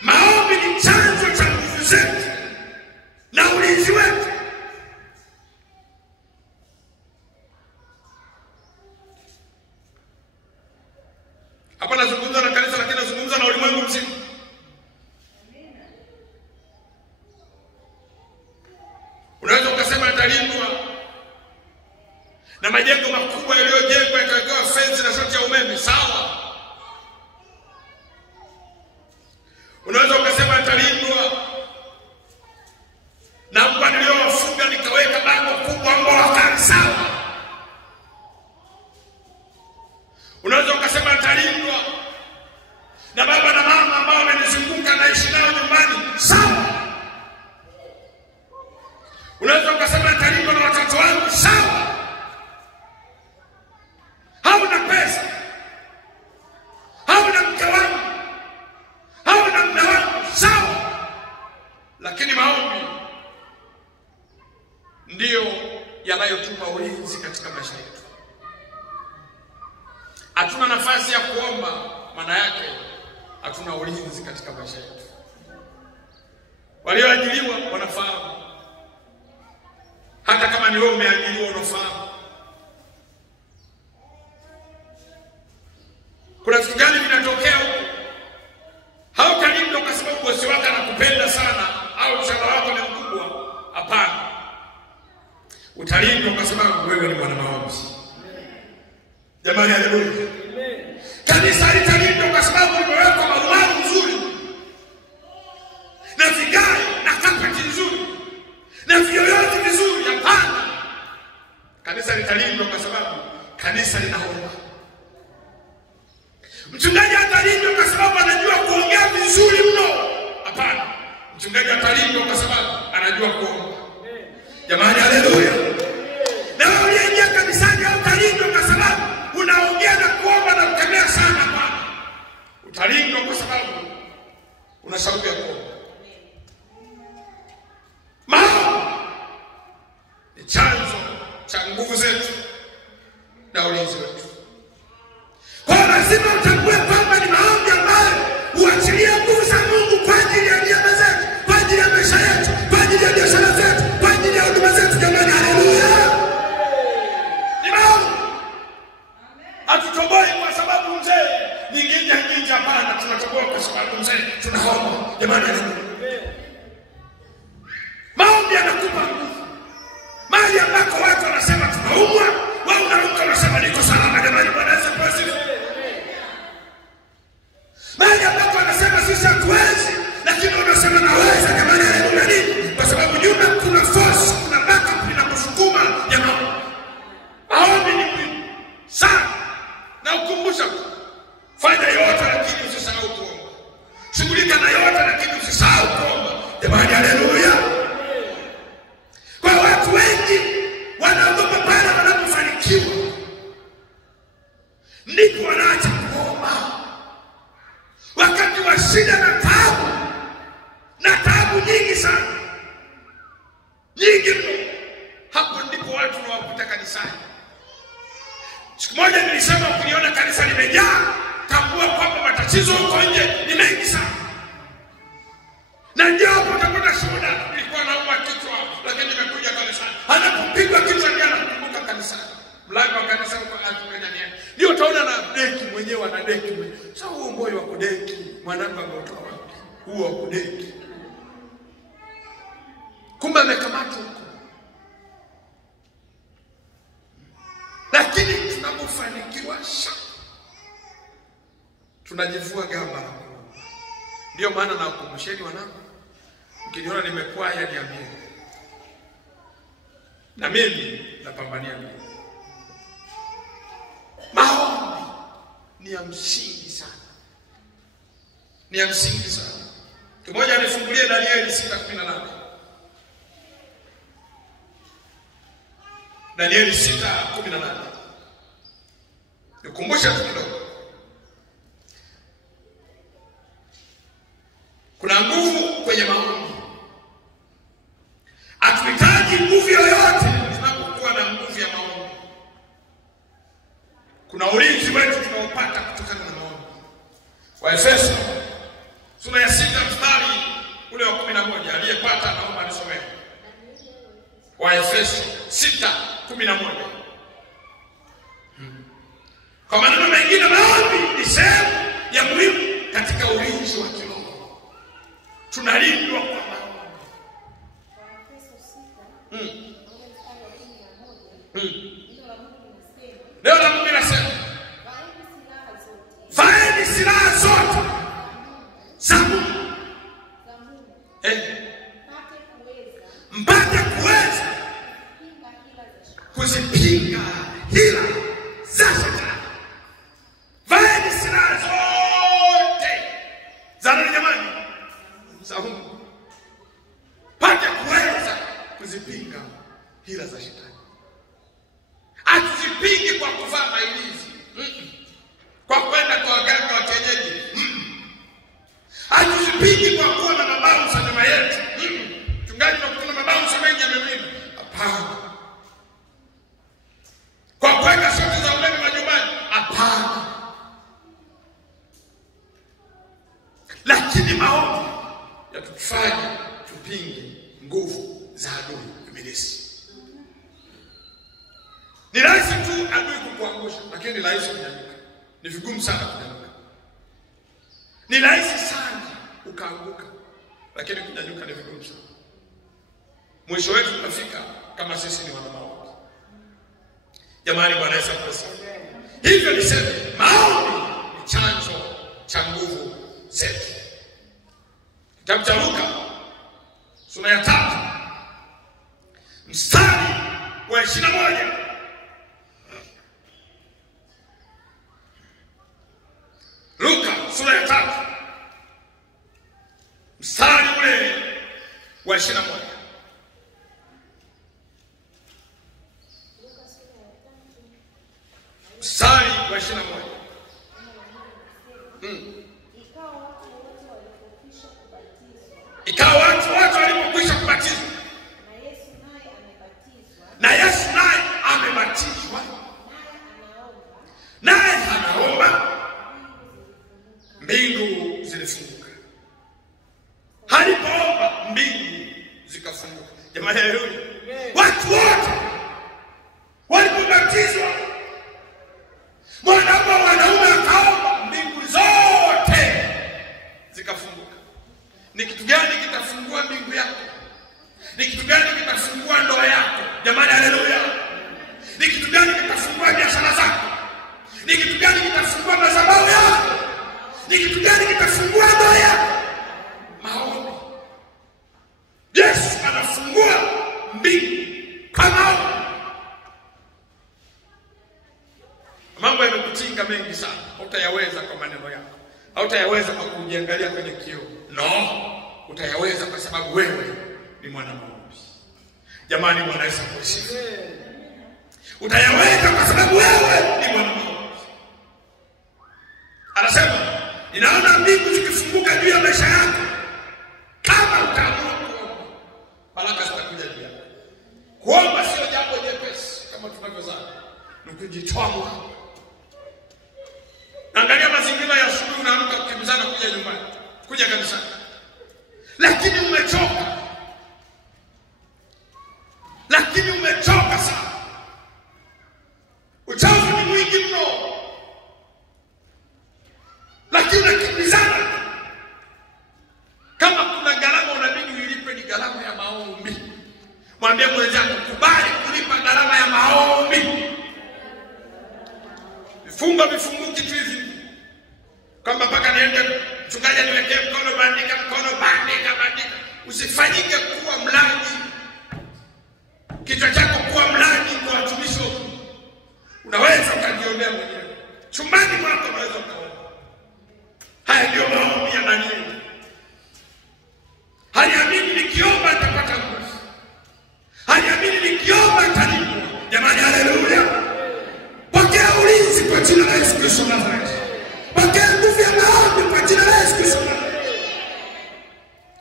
Maombi ni chanzo cha nguvu zetu na ulinzi wetu. Hapa nazungumza na kanisa lakini nazungumza na ulimwengu mzima. Unaweza ukasema atalindwa na majengo makubwa yaliyojengwa yakawekewa fence na shoti ya umeme, sawa. Unaweza ukasema atalindwa na mbwa niliowafuga nikaweka bango kubwa mbwa wakali, sawa. Unaweza ukasema atalindwa na baba na mama ambao wamenizunguka naishi nao nyumbani, sawa. Unaweza ukasema atalindwa na watoto wangu, sawa. Hauna pesa, hauna mke wangu, hauna mume wangu, sawa. Lakini maombi ndiyo yanayotupa ulinzi katika maisha yetu. Hatuna nafasi ya kuomba, maana yake hatuna ulinzi katika maisha yetu. Walioajiriwa wanafahamu. hata kama ni wewe umeajiriwa unafahamu. Kuna vitu gani vinatokea huko? Hautalindwa kwa sababu bosi wako anakupenda sana au mshahara wako ni mkubwa. Hapana. Utalindwa kwa sababu wewe ni mwana maombi. Jamani, haleluya. Amen. Kanisa litalindwa kwa sababu limewekwa marumaru nzuri na vigae na kapeti nzuri na viyoyozi vizuri. Hapana. Kanisa litalindwa kwa sababu kanisa linaomba. Mchungaji atalindwa kwa sababu anajua kuongea vizuri mno. Hapana. Mchungaji atalindwa kwa sababu anajua kuomba. Jamani, haleluya. Na wewe uliingia kanisani utalindwa kwa sababu unaongea na kuomba na kukemea sana. Hapana. Utalindwa kwa sababu una sauti ya kuomba. Maombi ni chanzo cha nguvu zetu na ulinzi wetu. Kwa lazima utambue kwamba ni maombi ambayo huachilia nguvu za Mungu kwa ajili ya neema zetu, kwa ajili ya maisha yetu, kwa ajili ya biashara zetu, kwa ajili ya huduma zetu. Jamani, haleluya. Ni maombi. Hatutoboi kwa sababu mzee ni nginja. Hapana, tunatoboa kwa sababu mzee tunaomba. Jamani, haleluya. Maombi yanakupa nguvu. Mahali ambako watu wanasema tunaumwa, wewe unaruka unasema niko salama. Jamani, Bwana Yesu asifiwe. Mahali ambako wanasema sisi hatuwezi, lakini unasema naweza. Jamani, haleluya. Nini? Kwa sababu nyuma kuna force, kuna backup inakusukuma. Jamani, maombi ni muhimu sana. Na ukumbusha fanya yote lakini usisahau kuomba. Shughulika na yote lakini usisahau kuomba. Jamani, haleluya. Kwa watu wengi wanaogopa pale wanapofanikiwa, ndipo wanaacha kuomba. Wakati wa shida na taabu nyingi sana, nyingi mno, hapo ndipo watu wanawakuta kanisani. Siku moja nilisema ukiniona kanisa limejaa, tambua kwamba matatizo huko nje ni mengi sana. Na ndio hapo utakuta shuhuda, nilikuwa nauma kichwa lakini nimekuja kanisani. Anapopigwa kichwa ndiye anakumbuka kanisani. Mlango wa kanisa uko ndani. Ndio utaona na deki mwenyewe ana deki mwenyewe. Sasa huo moyo wa kudeki mwanangu ametoa wapi? Huo wa kudeki. Kumbe amekamata huko. Lakini tunapofanikiwa tunajivua gamba. Ndio maana na ukumbusheni wanangu, mkiniona nimekuwa haya niambie. Na mimi napambania mimi. Maombi ni ya msingi sana. Ni ya msingi sana. Kimoja nifungulie Danieli 6:18. Danieli 6:18. Nikumbushe tu kidogo. Kuna nguvu kwenye maombi. Hatuhitaji nguvu yoyote tunapokuwa na nguvu ya maombi. Kuna ulinzi wetu tunaopata kutokana na maombi. Waefeso sura ya 6 mstari ule wa 11, aliyepata naomba nisomee. Waefeso 6:11. Kwa maneno mengine, maombi ni sehemu ya muhimu katika ulinzi wa kiroho. Tunalindwa kwa maombi. Leo la Mungu anasema vaeni silaha zote za Mungu mpate kuweza kuzipinga hila za Shetani. Vaeni silaha zote za nani jamani? Za Mungu. Pate kuweza kuzipinga hila za Shetani. Atuzipingi kwa kuvaa mailizi, kwa kwenda kwa waganga wa kienyeji, atuzipingi kwa kuwa na mabaunsa nyuma yetu. Mchungaji wa kuna mabaunsa mengi yamemlima. Hapana. Kwa kuweka sote za umeme majumbani. Hapana. Lakini maombi yatufanye tupinge nguvu za adui ibilisi. kuangusha, lakini ni rahisi kunyanyuka. Ni vigumu sana kunyanyuka. Ni rahisi sana ukaanguka, lakini kunyanyuka ni vigumu sana. Mwisho wetu tunafika kama sisi ni wana maombi. Jamani, Bwana Yesu asifiwe. Hivyo niseme maombi ni chanzo cha nguvu zetu. Kitabu cha Luka sura ya 3 mstari wa 21. Luka sura ya 3 mstari ule wa 21. Mstari wa 21. Ikawa watu wote walipokwisha kubatizwa, na Yesu naye amebatizwa, naye anaomba, mbingu zilifunguka. Alipoomba mbingu zikafunguka. Jamani, haleluya. Watu wote walipobatizwa, wanaume akaomba, mbingu zote zikafunguka. Ni kitu gani kitafungua mbingu yako? Ni kitu gani kitafungua ndoa yako? Jamani, haleluya. Ni kitu gani kitafungua biashara zako? Ni kitu gani kitafungua madhabahu yako? Ni kitu gani kitafungua ndoa yako? Maombi. Yesu anafungua mbingu kwa maombi. Mambo yamekutinga mengi sana, hautayaweza kwa maneno yako, hautayaweza kwa kujiangalia kwenye kioo. No, utayaweza kwa sababu wewe ni mwana maombi. Jamani, Bwana Yesu asifiwe. Utayaweza kwa sababu wewe ni mwana maombi. Anasema, ninaona mbingu zikifunguka juu ya maisha yako kama utaamua kuomba. Baraka zitakuja juu yako. Kuomba sio jambo jepesi kama tunavyozana, ni kujitoa mwako. Angalia mazingira ya asubuhi, unaamka kukimbizana kuja nyumbani, kuja kanisani, lakini umechoka. Sana. Uchafu ni mwingi mno, lakini unakimbizana. Kama kuna gharama unabidi uilipe, ni gharama ya maombi. Mwambie mwenzako, kubali kulipa gharama ya maombi. Vifungo vifunguki tu hivi kwamba mpaka niende mchungaji niwekee mkono, bandika mkono, bandika. Usifanyike kuwa mlaji, kichwa chako kuwa mlaji kwa watumishi. Unaweza ukajionea mwenyewe chumbani mwako, unaweza ukaomba. Haya ndio maombi ya Danieli. Haliamini nikiomba nitapata nguvu, haliamini nikiomba nitalipwa. Jamani, haleluya. Pokea ulinzi kwa jina la Yesu Kristo Nazareti. Pokea nguvu ya maombi kwa jina la Yesu Kristo Nazareti.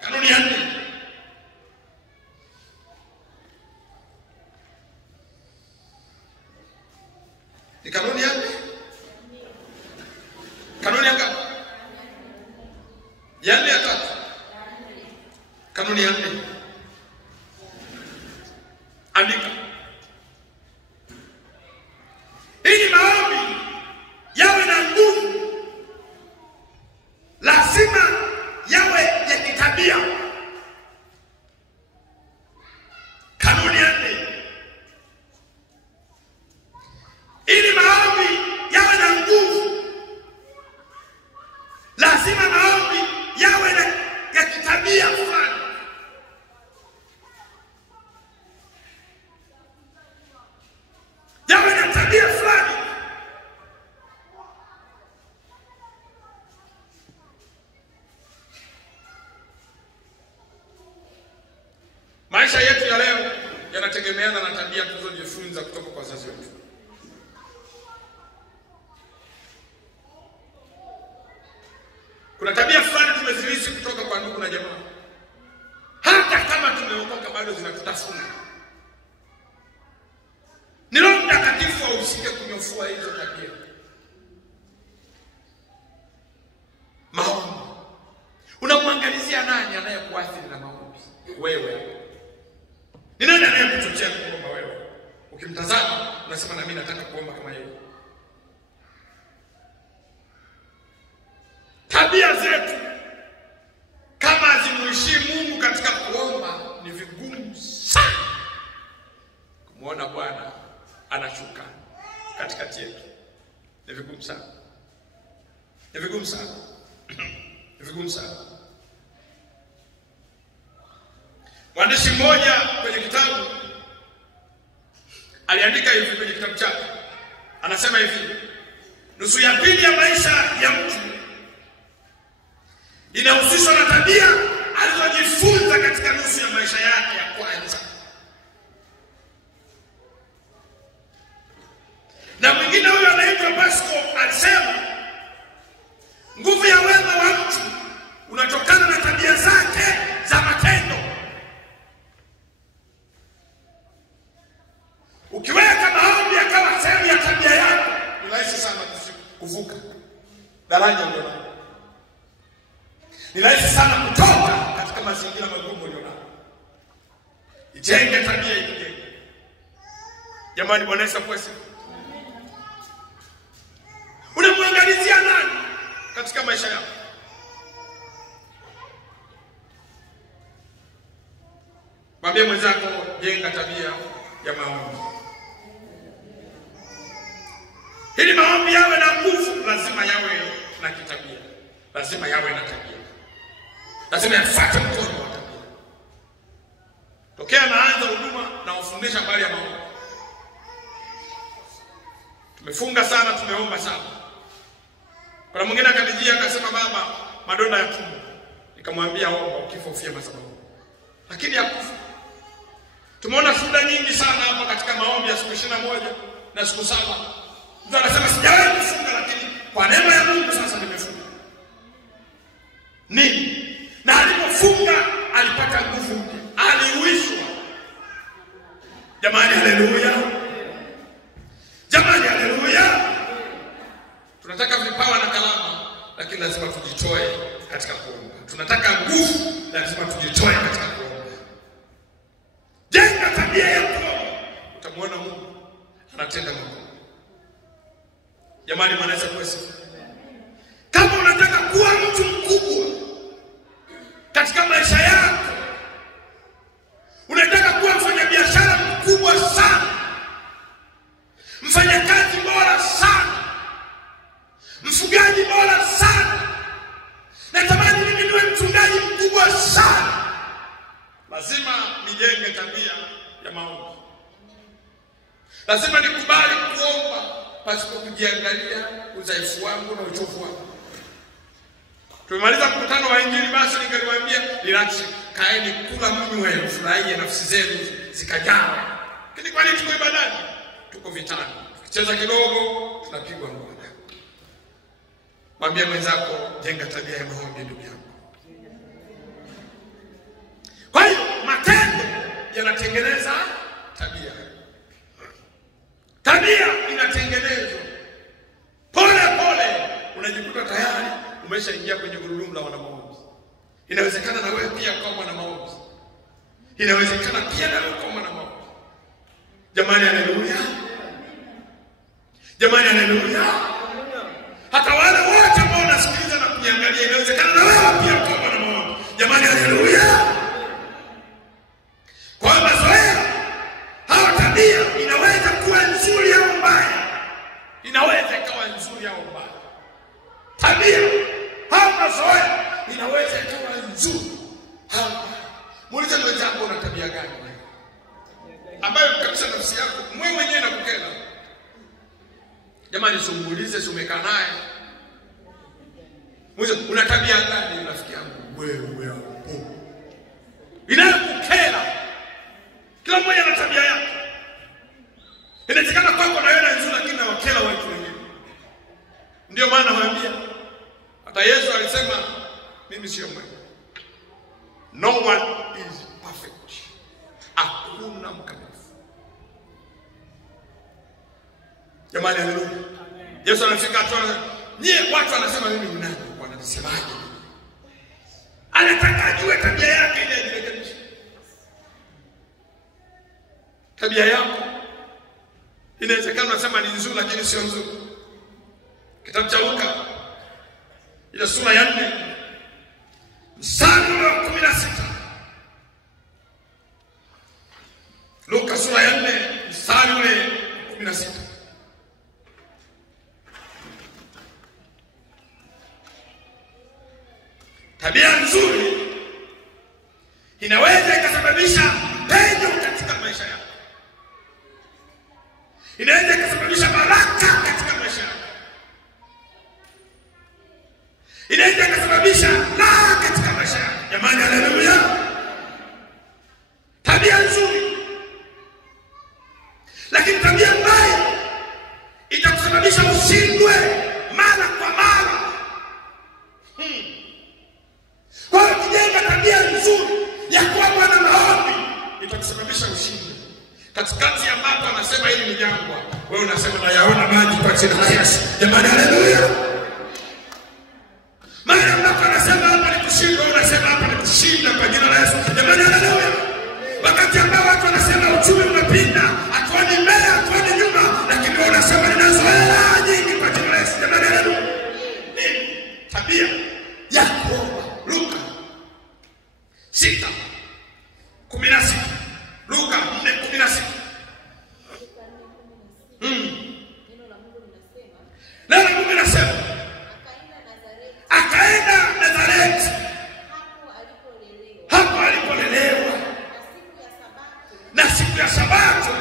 Kanuni ya 4. Ni kanuni ya 4. Kanuni ya ngapi? Ya 4 ya 3. Kanuni ya 4. Andika. Ili maombi yawe na nguvu, lazima yawe ya kitabia. Kanuni ya 4. Ili maombi yawe na nguvu, lazima maombi yawe ya kitabia fulani. Yawe na tabia fulani. Maisha yetu ya leo yanategemeana na tabia tulizojifunza kutoka kwa wazazi wetu. Kuna tabia fulani tumezilisi kutoka kwa ndugu na jamaa, hata kama tumeokoka bado zinatutafuna. Ni Roho Mtakatifu ahusike kunyofua hizo tabia. Maombi. Unamwangalizia nani anayekuathiri na maombi? Wewe. Ni nani anayekuchochea kuomba wewe? Ukimtazama unasema na mimi nataka kuomba kama yeye. anashuka katikati yetu. Ni vigumu sana. Ni vigumu sana. Ni vigumu sana. Mwandishi mmoja kwenye kitabu aliandika hivi kwenye kitabu chake. Anasema hivi: nusu ya pili ya maisha ya mtu inahusishwa na tabia alizojifunza katika nusu ya maisha yake ya kwanza. Na mwingine huyo anaitwa Pascal alisema nguvu ya wema wa mtu unatokana na tabia zake za matendo. Ukiweka maombi yakawa sehemu ya tabia yako, ni rahisi sana kuvuka daraja ulionalo. Ni rahisi sana kutoka katika mazingira magumu ulionalo. Ijenge tabia ikujenge. Jamani, Bwana Yesu asifiwe. Unamwangalizia nani katika maisha yako? Mwambie mwenzako, jenga tabia ya maombi. Ili maombi yawe na nguvu, lazima yawe na kitabia. Lazima yawe na tabia. Lazima yafuate mkono wa tabia. Tokea naanza huduma na ufundisha habari ya maombi. Tumefunga sana, tumeomba sana. Kuna mwingine akanijia akasema, baba, madonda ya tumbo. Nikamwambia omba, ukifa ufie madhabahu. Lakini hakufa. Tumeona shuhuda nyingi sana hapa katika maombi ya siku 21 na siku 7. Mtu anasema sijawahi kufunga, lakini kwa neema ya Mungu sasa nimefunga. Nini? Na alipofunga alipata nguvu mpya. Aliuishwa. Jamani, haleluya. Jamani, haleluya. Tunataka vipawa na kalama, lakini lazima tujitoe katika kuomba. Tunataka nguvu, lazima tujitoe katika kuomba. Jenga tabia ya kuomba, utamwona Mungu anatenda mambo. Jamani, Bwana Yesu asifiwe. Kama unataka kuwa mtu mkubwa katika maisha yako, unataka kuwa mfanyabiashara mkubwa sana, mfanyakazi bora sana, mfugaji bora sana, natamani mimi niwe mchungaji mkubwa sana, lazima nijenge tabia ya maombi. Lazima nikubali kuomba pasipo kujiangalia udhaifu wangu na uchovu wangu. Tumemaliza mkutano wa Injili, basi ningaliwaambia relax, kaeni kula mnywe, furahie nafsi zenu zikajaa. Lakini kwa nini tuko ibadani? Tuko vitani. Tukicheza kidogo tunapigwa ngoma. Mwambie mwenzako, jenga tabia ya maombi ndugu yangu. Kwa hiyo matendo yanatengeneza tabia. Tabia inatengenezwa pole pole, unajikuta tayari umeshaingia kwenye gurudumu la wana maombi. Inawezekana na wewe pia ukawa mwana maombi. Inawezekana pia na wewe ukawa mwana maombi. Jamani, haleluya. Jamani, haleluya. Hata wale wote ambao wanasikiliza na kuniangalia, inawezekana na wewe pia ukawa mwana maombi. Jamani, haleluya. Kwa mazoea hawa tabia inaweza kuwa nzuri au mbaya. Inaweza ikawa nzuri au mbaya. Tabia hawa mazoea inaweza ikawa nzuri au mbaya. Muulize mwenzako, una tabia gani wewe ambayo kabisa nafsi yako mwenyewe mwenyewe inakukera? Jamani, sumuulize, umekaa naye. Muulize, una tabia gani rafiki yangu wewe hapo inakukera? Kila mmoja ana tabia yake. Inawezekana kwako na wewe nzuri, lakini na wakela watu wengine. Ndio maana nawaambia, hata Yesu alisema mimi sio mwema. No one is perfect. Hakuna mkamilifu. Jamani, haleluya. Yesu anafika atoa, nyie watu wanasema mimi ni nani? Wanasemaje? Anataka ajue tabia yake ili ajirekebishe. Tabia yako inawezekana unasema ni nzuri, lakini sio nzuri. Kitabu cha Luka ile sura ya 4 mstari wa 16. Luka sura ya 4 mstari ule 16. Tabia nzuri inaweza ikasababisha penyo katika maisha yako. Inaweza ikasababisha baraka katika maisha yako. Inaweza ikasababisha raha katika maisha yako. Jamani, haleluya. Tabia nzuri. Lakini tabia mbaya itakusababisha ushindwe mara kwa mara. Kwa hiyo kujenga tabia nzuri ya kuwa mwana maombi itakusababisha ushindwe. Katikati ya mambo anasema hili ni jangwa, wewe unasema nayaona maji kwa jina la Yesu. Jamani, haleluya. Mara ambapo anasema hapa ni kushinda, unasema hapa ni kushinda kwa jina la Yesu. Jamani, haleluya. Wakati ambao watu wanasema uchumi unapinda, hatuoni mbele, hatuoni nyuma, lakini wewe unasema ninazo hela nyingi kwa jina la Yesu. Jamani, haleluya. Ni tabia ya kuomba. Luka 6:16. Luka 4:16. Neno la Mungu linasema akaenda Nazareti, hapo alipolelewa, na siku ya Sabato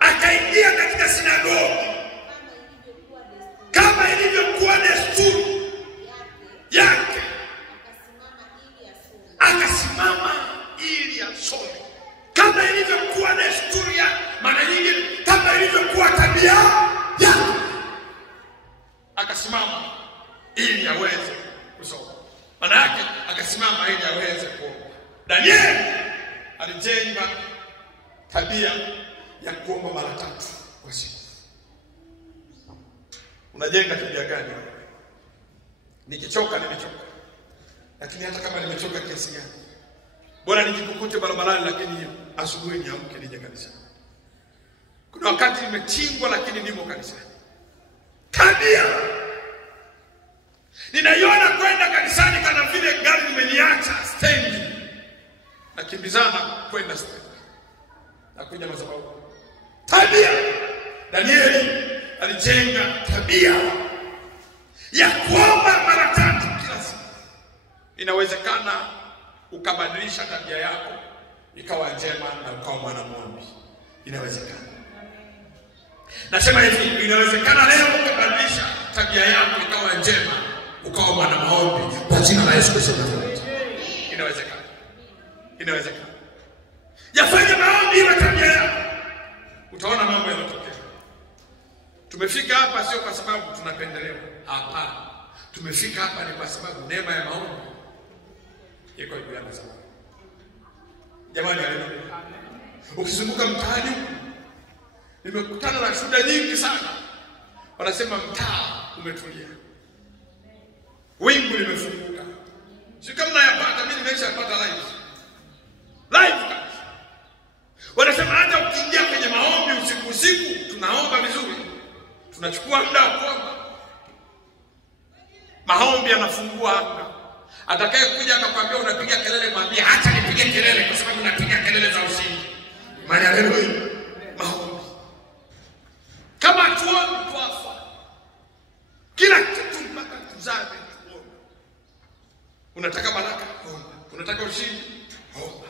akaingia katika sinagogi kama ilivyokuwa desturi yake, akasimama ili asome. Kama ilivyokuwa desturi yake, maana nyingine kama ilivyokuwa tabia yake, akasimama ili aweze kusoma. Maana yake akasimama ili aweze kuomba. Danieli alijenga tabia ya kuomba mara 3 kwa siku. Unajenga tabia gani? Nikichoka nimechoka. Lakini hata kama nimechoka kiasi gani, bora nijikukute barabarani, lakini asubuhi niamke nije kanisani. Kuna wakati nimetingwa lakini nimo kanisani. Tabia ninaiona kwenda kanisani kana vile gari limeniacha stendi, nakimbizana kwenda stendi na kuja madhabahu. Tabia. Danieli alijenga tabia ya kuomba mara 3 kila siku. Inawezekana ukabadilisha tabia yako ikawa njema na ukawa mwana maombi. Inawezekana. Nasema hivi, inawezekana leo ukabadilisha tabia yako ikawa njema ukawa mwana maombi kwa jina la Yesu Kristo. Inawezekana. Inawezekana. Yafanye maombi ile tabia yako, utaona mambo yanatokea. Tumefika hapa sio kwa sababu tunapendelewa. Hapana. Tumefika hapa ni kwa sababu neema ya maombi iko juu ya meza. Jamani, haleluya. Ukizunguka mtaani, nimekutana na shuhuda nyingi sana. Wanasema mtaa umetulia, wingu limefunguka. Si kama nayapata, mimi nimeshapata live. Wanasema hata ukiingia kwenye maombi usiku tunaomba vizuri, tunachukua muda wa kuomba, maombi yanafungua anga. Atakaye kuja akakwambia unapiga kelele, mwambie acha nipige kelele kwa sababu napiga kelele za ushindi. Maana haleluya. Maombi. Kama tuombe tuafa. Kila kitu mpaka tuzabe tuombe. Unataka baraka? Omba. Unataka ushindi? Omba.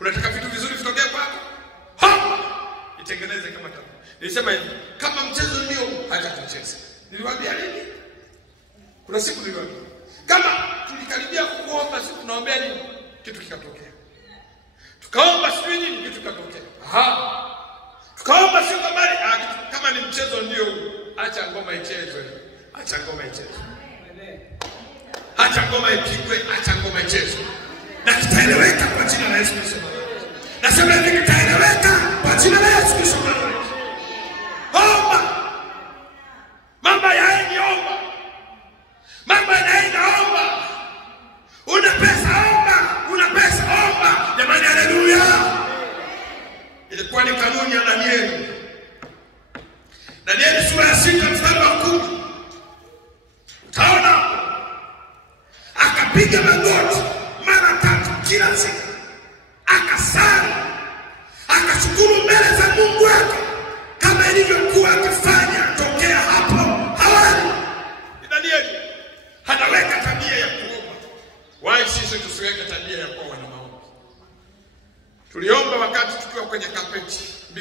Unataka vitu vizuri vitokee kwako? Omba. Itengeneze kama tabu. Nilisema hivi, kama mchezo ndio acha kucheza. Niliwaambia nini? Kuna siku niliwaambia, kama tulikaribia kuomba siku tunaombea nini, kitu kikatokea. Tukaomba siku nini, kitu kikatokea. Tukaomba siku habari, kama ni mchezo ndio, acha ngoma ichezwe. Acha ngoma ichezwe. Acha ngoma ipigwe, acha ngoma ichezwe. Na kitaeleweka kwa jina la Yesu Kristo. Nasema hivi, kitaeleweka kwa jina la Yesu Kristo. Omba. Mama yaeni omba. Mama yaeni omba. Una pesa omba. Una pesa omba. Jamani, haleluya. Ilikuwa ni kanuni ya Danieli. Danieli sura ya 6 mstari wa 10. Utaona akapiga magoti mara 3 kila siku, akasali, akashukuru mbele za Mungu wake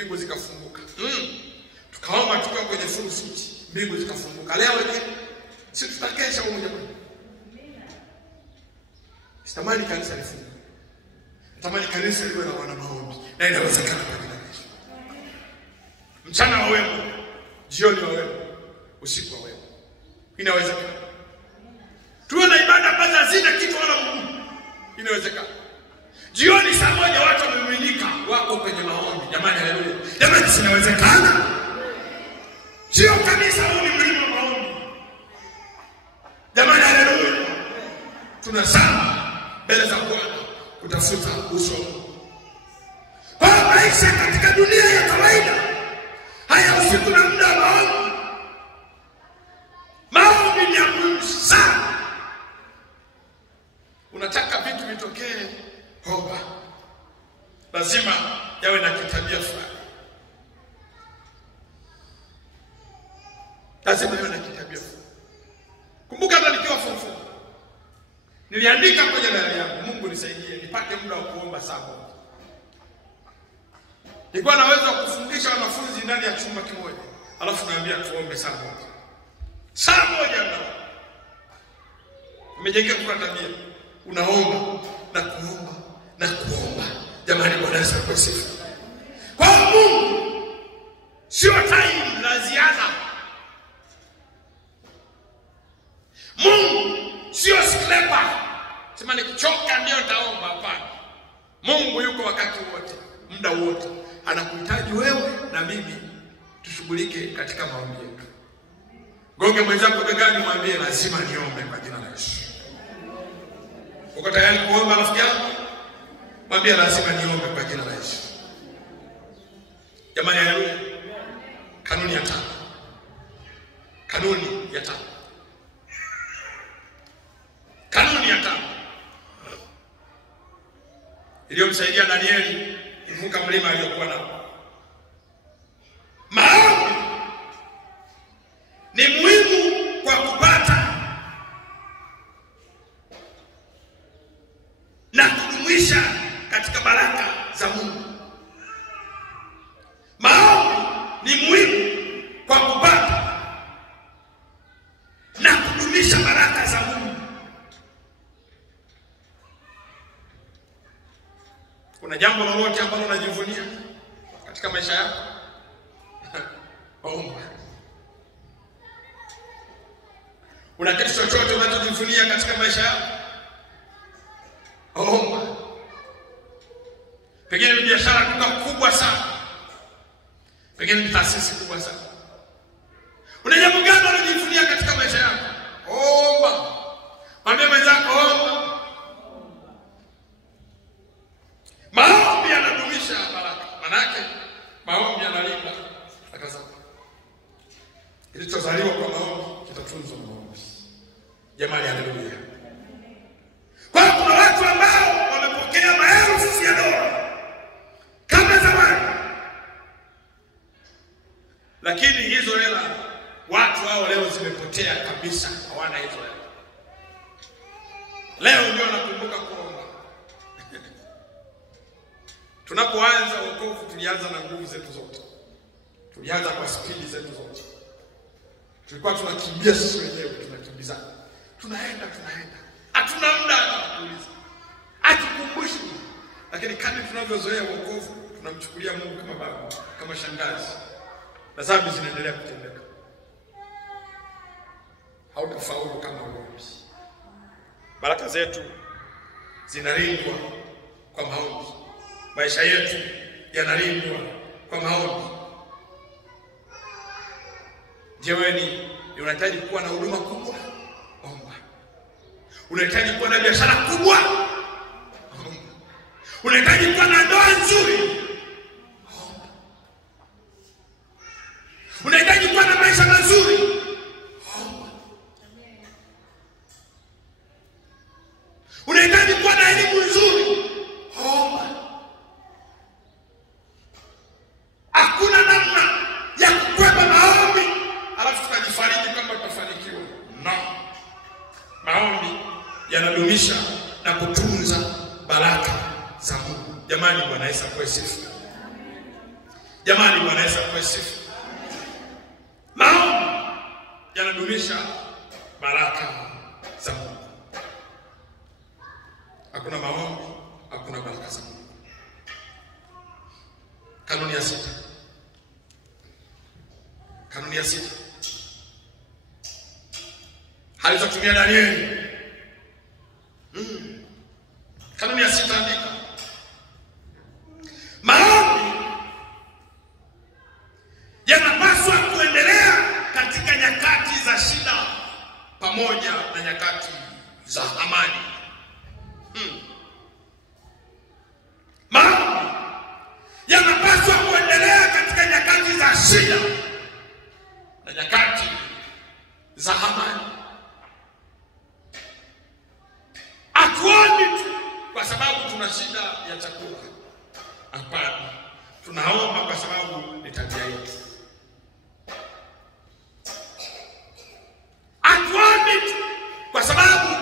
mbingu zikafunguka. Tukaomba tukiwa kwenye full suit, mbingu zikafunguka. Leo sisi tutakesha huko jamani. Sitamani kanisa lifungue. Natamani kanisa liwe na wana maombi. Na inawezekana kwa jina la Yesu. Mchana wa wema, jioni wa wema, usiku wa wema. Inawezekana. Tuwe na ibada ambazo hazina kitu wala Mungu. Inawezekana. Jioni saa moja watu wameminika wako kwenye maombi. Jamani haleluya. Jamani sinawezekana. Sio kanisa huu ni mlima wa maombi. Jamani haleluya. Tunasema mbele za Bwana kutafuta uso. Kwa maisha katika dunia ya kawaida haya usiku na muda wa maombi. Maombi ni ya muhimu sana. Unataka vitu vitokee, omba. Lazima yawe na kitabia fulani. Lazima yawe na kitabia fulani. Kumbuka hata nikiwa form 4 niliandika kwenye diary yangu, Mungu nisaidie nipate muda wa kuomba saa moja. Nilikuwa naweza kufundisha wanafunzi ndani ya chumba kimoja, alafu naambia tuombe saa moja. Saa moja ndio. Umejengea kwa tabia. Unaomba na kuomba na kuomba. Jamani Bwana Yesu asifiwe. Kwa Mungu sio time la ziada. Mungu sio sklepa. Sema nikichoka ndio nitaomba, hapana. Mungu yuko wakati wote, muda wote. Anakuhitaji wewe na mimi tushughulike katika maombi yetu. Gonge mwenzako begani mwambie lazima niombe kwa jina la Yesu. Uko tayari kuomba rafiki yangu? Mwambie lazima niombe kwa jina la Yesu. Jamani haleluya. Kanuni ya 5. Kanuni ya 5. Kanuni ya 5. Iliyomsaidia Danieli kuvuka mlima aliyokuwa nao. Maombi ni muhimu kwa kupata na kudumisha katika baraka za Mungu. Maombi ni muhimu kwa kupata na kudumisha baraka za Mungu. Kuna jambo lolote ambalo unajivunia katika maisha yako? Omba. Una kitu chochote unachojivunia katika maisha yako? Omba. Pengine ni biashara kubwa sana. Pengine ni taasisi kubwa sana. Una jambo gani unajivunia katika maisha yako? Omba. Mwambie mwenzako omba. Maombi yanadumisha baraka. Manake maombi yanalinda baraka zako. Kilichozaliwa kwa maombi kitatunzwa na maombi. Jamani haleluya. Kwa kuna watu ambao wamepokea maelfu ya dola kama zamani. Lakini hizo hela watu hao leo zimepotea kabisa, hawana hizo hela. Leo ndio nakumbuka kuomba. Tunapoanza wokovu tulianza na nguvu zetu zote. Tulianza kwa spidi zetu zote. Tulikuwa tunakimbia sisi wenyewe, tunakimbizana. Tunaenda. Hatuna muda wa kuuliza. Hatukumbushi. Lakini kadri tunavyozoea wokovu, tunamchukulia Mungu kama baba, kama shangazi. Na dhambi zinaendelea kutendeka. Hautafaulu kama uombi. Baraka zetu zinalindwa kwa maombi. Maisha yetu yanalindwa kwa maombi. Je, wewe unahitaji kuwa na huduma kubwa? Omba. Unahitaji kuwa na biashara kubwa? Omba. Unahitaji kuwa na ndoa nzuri? Omba. Unahitaji kuwa na maisha mazuri? Omba. Unahitaji kuwa na elimu nzuri? Omba. Hakuna namna ya kukwepa maombi alafu tukajifariji kwamba tutafanikiwa. No. Maombi yanadumisha na kutunza baraka za Mungu. Jamani Bwana Yesu asifiwe. Jamani Bwana Yesu asifiwe. Maombi yanadumisha baraka za Mungu. Hakuna maombi, hakuna baraka za Mungu. Kanuni ya 6. Kanuni ya 6. Alizotumia Danieli. Kanuni ya 6 andika. Maombi yanapaswa kuendelea katika nyakati za shida pamoja na nyakati za amani. Maombi yanapaswa kuendelea katika nyakati za shida na nyakati za amani. Hatuombi tu kwa sababu tuna shida ya chakula. Hapana. Tunaomba kwa sababu ni tabia yetu. Hatuombi tu kwa sababu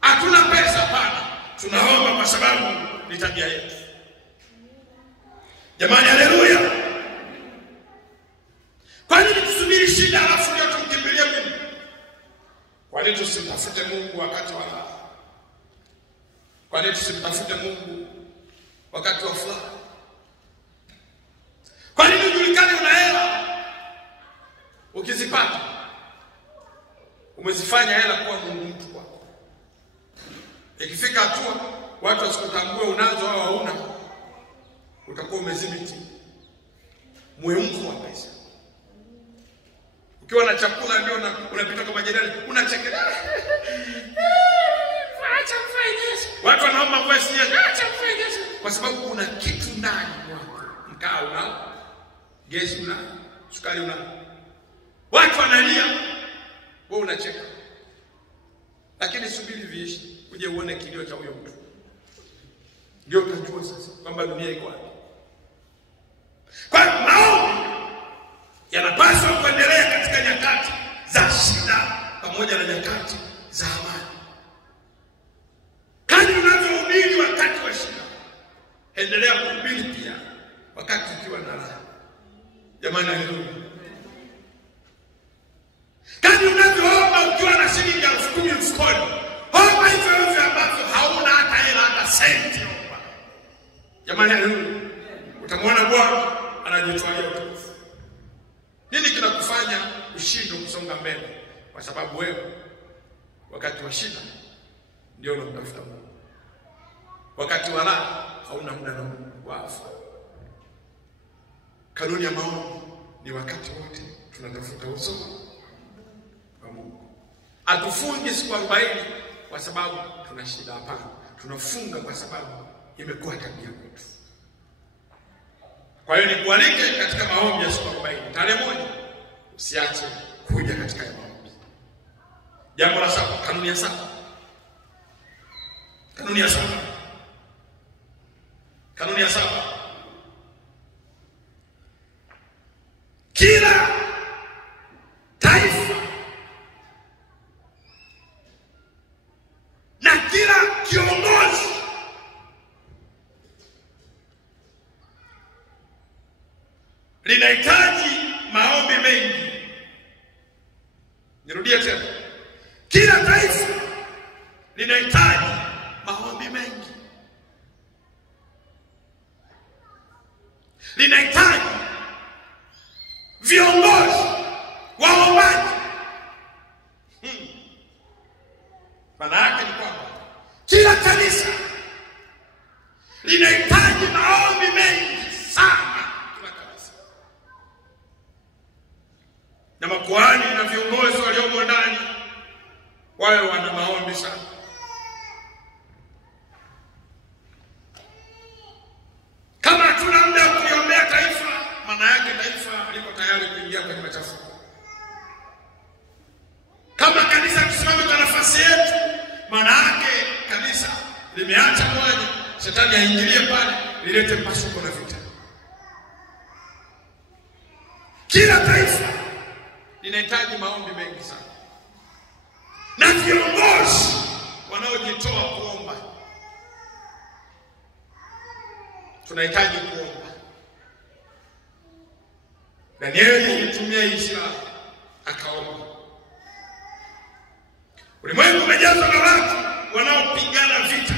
hatuna pesa. Hapana. Tunaomba kwa sababu ni tabia yetu. Jamani, haleluya. Kwa nini tusubiri shida alafu ndio tumkimbilie Mungu? Kwa nini tusimtafute Mungu wakati wa raha? Kwa nini tusimtafute Mungu wakati wa furaha? Kwa nini ujulikane una hela? Ukizipata umezifanya hela kuwa Mungu mtu kwako. Ikifika hatua watu wasikutambue unazo au hauna, utakuwa umezimiti mwemko wa pesa. Ukiwa na chakula ndio unapita kama jirani, unachekelea. Acha mfanyeshe. Watu wanaomba voice yake, acha mfanyeshe. Kwa sababu kuna kitu ndani mwako. Mkaa una, gesi una, sukari una. Watu wanalia, wewe unacheka. Lakini subiri viishi, uje uone kilio cha huyo mtu. Ndio utajua sasa kwamba dunia iko wapi. Kwa maombi yanapaswa kuendelea katika nyakati za shida pamoja na nyakati za amani. Kadri unavyohubiri wakati wa shida, endelea kuhubiri pia wakati ukiwa na raha. Jamani, haleluya. Kadri unavyoomba ukiwa na shilingi 10,000 mfukoni, omba hivyo ambavyo hauna hata hela hata senti. Jamani, haleluya. Utamwona Bwana anajitwalia utukufu. Nini kinakufanya ushindwe kusonga mbele? Kwa sababu wewe wakati wa shida ndio unamtafuta Mungu. Wakati wa raha hauna muda na Mungu wako. Kanuni ya maombi ni wakati wote tunatafuta uso wa Mungu. Atufungi siku 40 kwa sababu tuna shida, hapana. Tunafunga kwa sababu imekuwa tabia yetu. Kwa hiyo nikualike katika maombi ya siku 40. Tarehe 1 usiache kuja katika maombi. Jambo la 7, kanuni ya 7. Kanuni ya 7. Kanuni ya 7. Kila taifa na kila kiongozi linahitaji maombi mengi. Nirudie tena. Kila taifa linahitaji maombi mengi. Linahitaji viongozi waombaji. Maana yake ni kwamba kila kanisa linahitaji maombi mengi sana. Na makuhani na viongozi waliomo ndani wawe wana maombi sana. Kama hatuna muda wa kuliombea taifa, maana yake taifa liko tayari kuingia kwenye machafuko. Kama kanisa tusimame kwa nafasi yetu, maana yake kanisa limeacha mwanya shetani aingilie pale, lilete mpasuko na vita. Kila taifa linahitaji maombi mengi sana. Na viongozi wanaojitoa kuomba. tunahitaji kuomba. Danieli alitumia hii silaha akaomba. Ulimwengu umejazwa na watu wanaopigana vita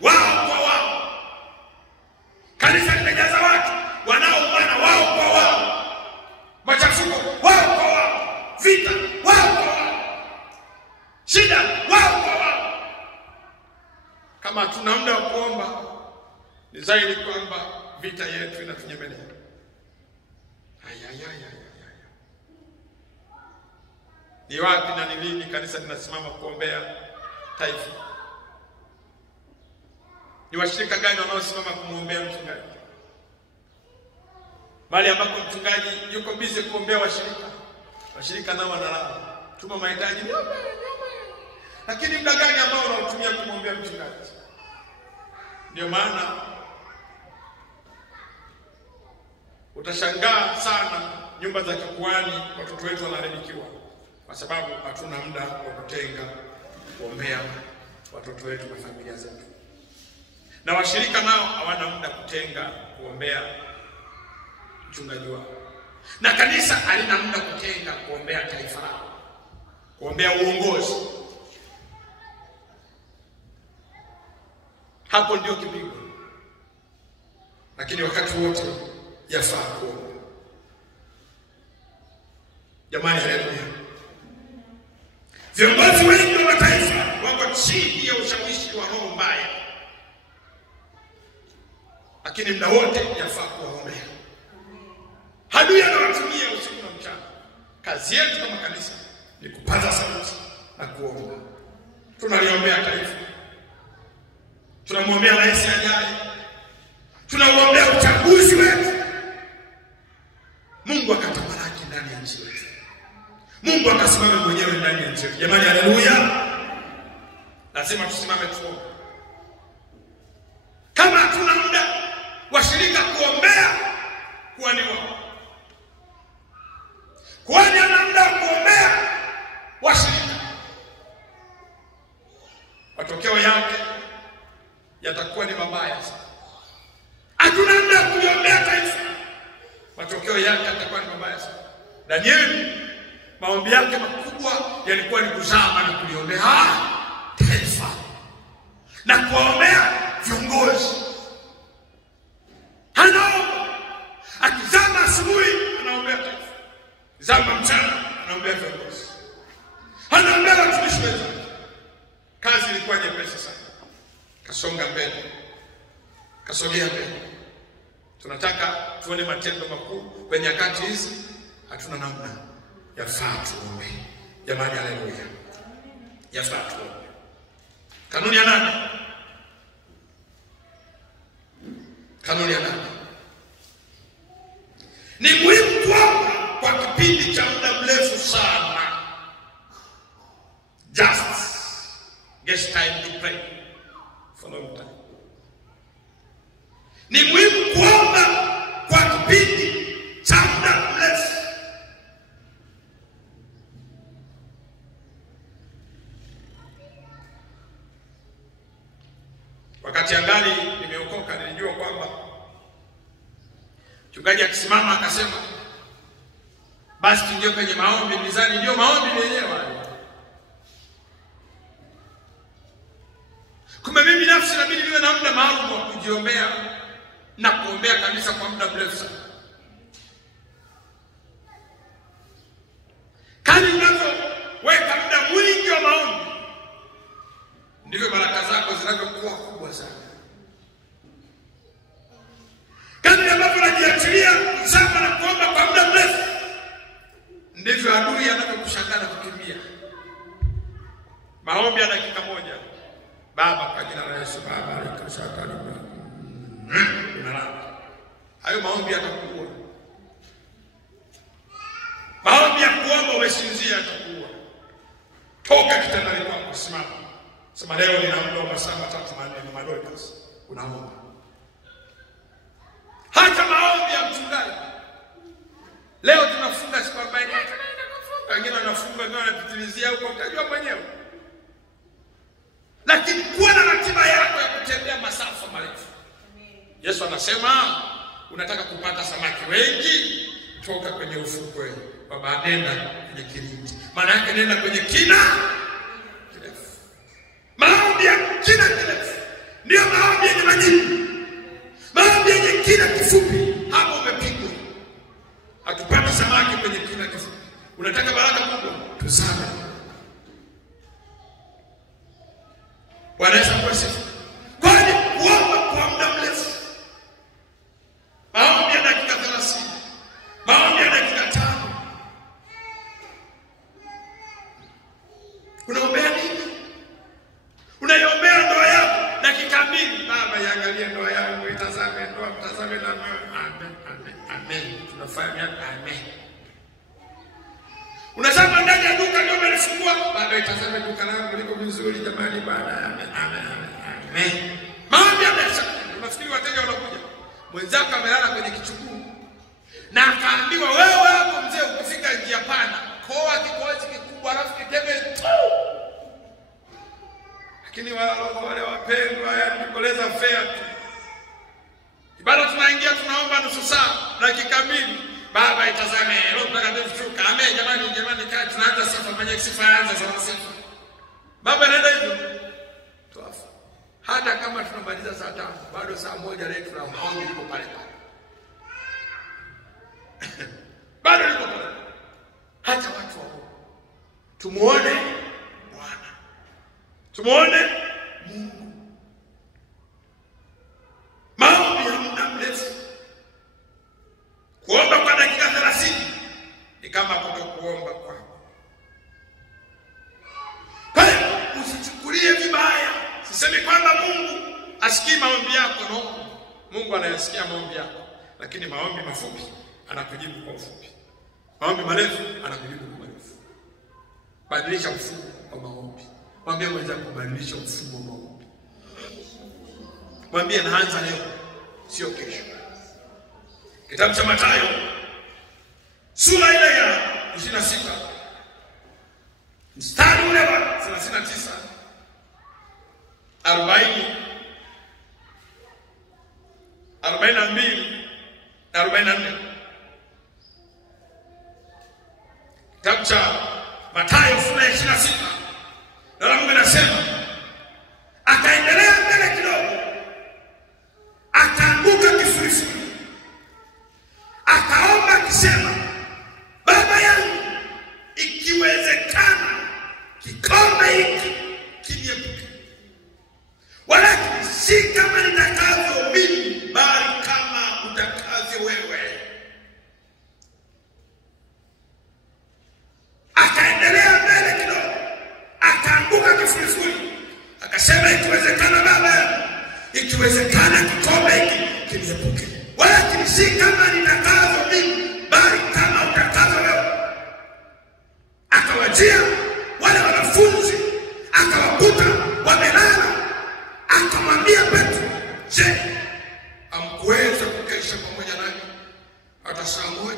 wao kwa wao. Kanisa limejaza watu wanaoumana wao kwa wao, machafuko wao kwa wao, vita wao kwa wao, shida wao kwa wao. Kama tuna muda wa kuomba, ni zaidi kwamba vita yetu inatunyemelea. Ni wapi na ni lini kanisa linasimama kuombea taifa? Ni washirika gani wanaosimama kumwombea mchungaji? Bali ambapo mchungaji yuko busy kuombea washirika nao wanalala. Tuma mahitaji niombe. Lakini muda gani ambao unaotumia kumwombea mchungaji? Ndio maana utashangaa sana nyumba za kikuhani watoto wetu wanaharibikiwa, kwa sababu hatuna muda wa kutenga kuombea watoto wetu na familia zetu. Na washirika nao hawana muda kutenga kuombea mchungaji wao. Na kanisa halina muda kutenga kuombea taifa lao, kuombea uongozi. Hapo ndio kipigo. Lakini wakati wote yafaa kuomba. Jamani, haleluya. Viongozi wengi wa taifa wako chini ya ushawishi wa roho mbaya, lakini muda wote yafaa kuombea. Adui anawatumia usiku na mchana. Kazi yetu kama kanisa ni kupaza sauti na kuomba. Tunaliombea taifa, tunamwombea rais ajaye, tunauombea uchaguzi wetu. Mungu akatamalaki ndani ya nchi yetu, Mungu akasimame mwenyewe ndani ya nchi yetu. Jamani, haleluya. Lazima tusimame tuombe. Kama hatuna muda washirika kuombea kuhani wao, kuhani ana muda kuombea washirika, matokeo yake yatakuwa ni mabaya sana. Hatuna muda kuombea taifa, matokeo yake yatakuwa ni mabaya sana. Danieli, maombi yake makubwa yalikuwa ni kuzama na kuliombea taifa na kuombea viongozi. Anaomba, akizama asubuhi anaombea taifa, zama mchana anaombea viongozi, anaombea watumishi wetu. Kazi ilikuwa nyepesi sana. Kasonga mbele, kasogea mbele. Tunataka tuone matendo makuu kwenye nyakati hizi. Hatuna namna, yafaa tuombe. Jamani, haleluya. Yafaa tuombe. Kanuni ya 8. Kanuni ya 8. Ni muhimu kuomba kwa kipindi cha muda mrefu sana. Just get time to pray for long time. Ni muhimu kuomba kwa kipindi cha muda mrefu. Wakati angali nimeokoka, nilijua kwamba mchungaji akisimama akasema basi tuingie kwenye maombi, nilizani ndio maombi yenyewe. Kumbe mimi nafsi inabidi niwe na muda maalum wa kujiombea na kuombea kanisa kwa muda mrefu sana. Kadri unavyoweka muda mwingi wa maombi, ndivyo baraka zako zinavyokuwa kubwa sana. Kadri ambavyo unajiachilia kuzama na kuomba kwa muda mrefu, ndivyo adui anavyokushangaa na kukimbia. Maombi ya dakika moja. Baba, kwa jina la Yesu, Baba, alikashaka lima. Unalala. Hayo maombi yatakuwa. Maombi ya kuomba umesinzia yatakuwa. Toka kitandani kwako, simama. Sema leo nina muda wa masaa 3-4 na madogo basi. Unaomba. Hata maombi ya mchungaji. Leo tunafunga siku 40. Wengine wanafunga wengine wanapitilizia huko, utajua mwenyewe. Lakini kuwa na ratiba yako ya kutembea masafa marefu. Yesu anasema akasema unataka kupata samaki wengi, toka kwenye ufukwe wa bahari, nenda kwenye kilindi. Maana yake nenda kwenye kina kirefu. Maombi ya kina kirefu ndio maombi yenye majibu. Maombi yenye kina kifupi, hapo umepigwa. Hatupati samaki kwenye kina kifupi. Unataka baraka kubwa, tuzame. Bwana Yesu asifiwe. Kwani kuomba kwa muda mrefu, maombi ya dakika 30, maombi ya dakika 5, unaombea nini? Unaiombea ndoa yako dakika 2. Baba, iangalie ndoa yangu, itazame ndoa, mtazame na amen, amen, amen. Tunafanya amen. Unasema ndani ya duka ndio umelifungua, baba, itazame duka langu liko vizuri jamani, baba, amen, amen, amen. Maombi yamesha. Unafikiri wateja wanakuja, mwenzako amelala kwenye kichuguu na akaambiwa wewe hapo mzee, ukifika njia pana koa kikozi kikubwa alafu kitebe tu. Lakini wale wapendwa, yanikoleza fair tu. Ibada tunaingia tunaomba nusu saa, dakika 2. Baba, itazame leo mtakatifu shuka. Amen jamani, jamani, kaa tunaanza sifa, mwenye sifa anza za sifa. Baba anaenda hivyo. Tuafa. Hata kama tunamaliza saa 5, bado saa 1 leo tuna maombi liko pale pale. Bado liko pale. Hata watu wao. Tumuone Bwana. Tumuone Mungu. Maombi ya muda mrefu. Kuomba kwa dakika 30 ni kama kutokuomba kwako. Kwa hiyo usichukulie vibaya. Sisemi kwamba Mungu asikii maombi yako, no. Mungu anayasikia maombi yako, lakini maombi mafupi anakujibu kwa ufupi. Maombi marefu anakujibu kwa marefu. Badilisha mfumo wa maombi. Mwambie mwenzako kubadilisha mfumo wa maombi. Mwambie naanza leo, sio kesho. Kitabu cha Mathayo sura ile ya 26 mstari ule wa 39, 40, 42 na 44. Kitabu cha Mathayo sura ya 26 na Mungu anasema, akaendelea mbele kidogo, akaanguka kifurifuri, akaomba akisema, Baba yangu, ikiwezekana kikombe hiki kiniepuke, walakini si kama nitakavyo mimi, bali kama utakavyo wewe. Akaendelea mbele kidogo, akaanguka kifurifuri, akasema, ikiwezekana Baba yangu, ikiwezekana kikombe hiki kiniepuke, walakini si kama nitakavyo mimi, bali kama utakavyo wewe. Akawajia wale wanafunzi, akawakuta wamelala, akamwambia Petro, je, hamkuweza kukesha pamoja nami hata saa 1?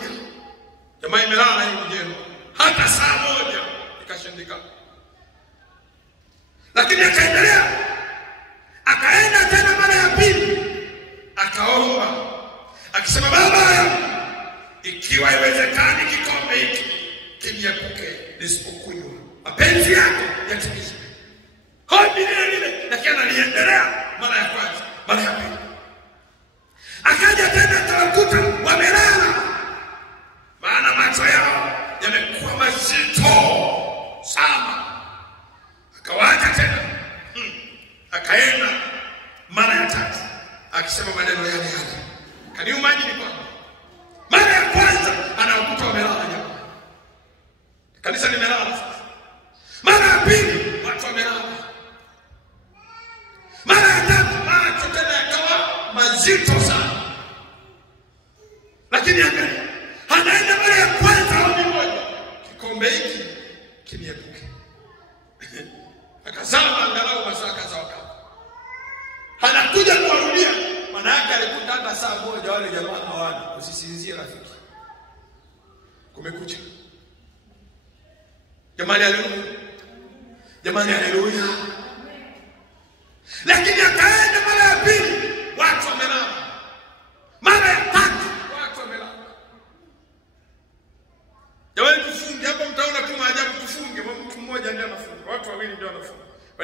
Jamaa imelala hivi jeno, hata saa 1 ikashindikana. Lakini akaendelea, akaenda tena mara ya pili, akaomba akisema, Baba yangu, ikiwa iwezekani kikombe hiki kiniepuke, nisipokunywa, mapenzi yako yatimizwe. Ombi lile, lakini aliendelea mara ya kwanza, mara ya pili. Akaja tena akawakuta wamelala, maana macho yao yamekuwa mazito sana. Akawaacha tena, akaenda mara ya 3 akisema maneno yale yale. Can you imagine kwamba mara ya kwanza anawakuta wamelala jamaa, kanisa limelala sasa. Mara ya pili watu wamelala. Mara ya 3 macho tena yakawa mazito sana. Lakini angalia, anaenda mara ya kwanza ombi moja, kikombe hiki kiniepuke. Akazama angalau masaa kadhaa. Anakuja kuwarudia, maana yake alikuta hata saa 1 wale jamaa hawana. Usisinzie rafiki, kumekucha. Jamani haleluya. Jamani haleluya. Lakini akaenda mara ya pili, watu wamelala.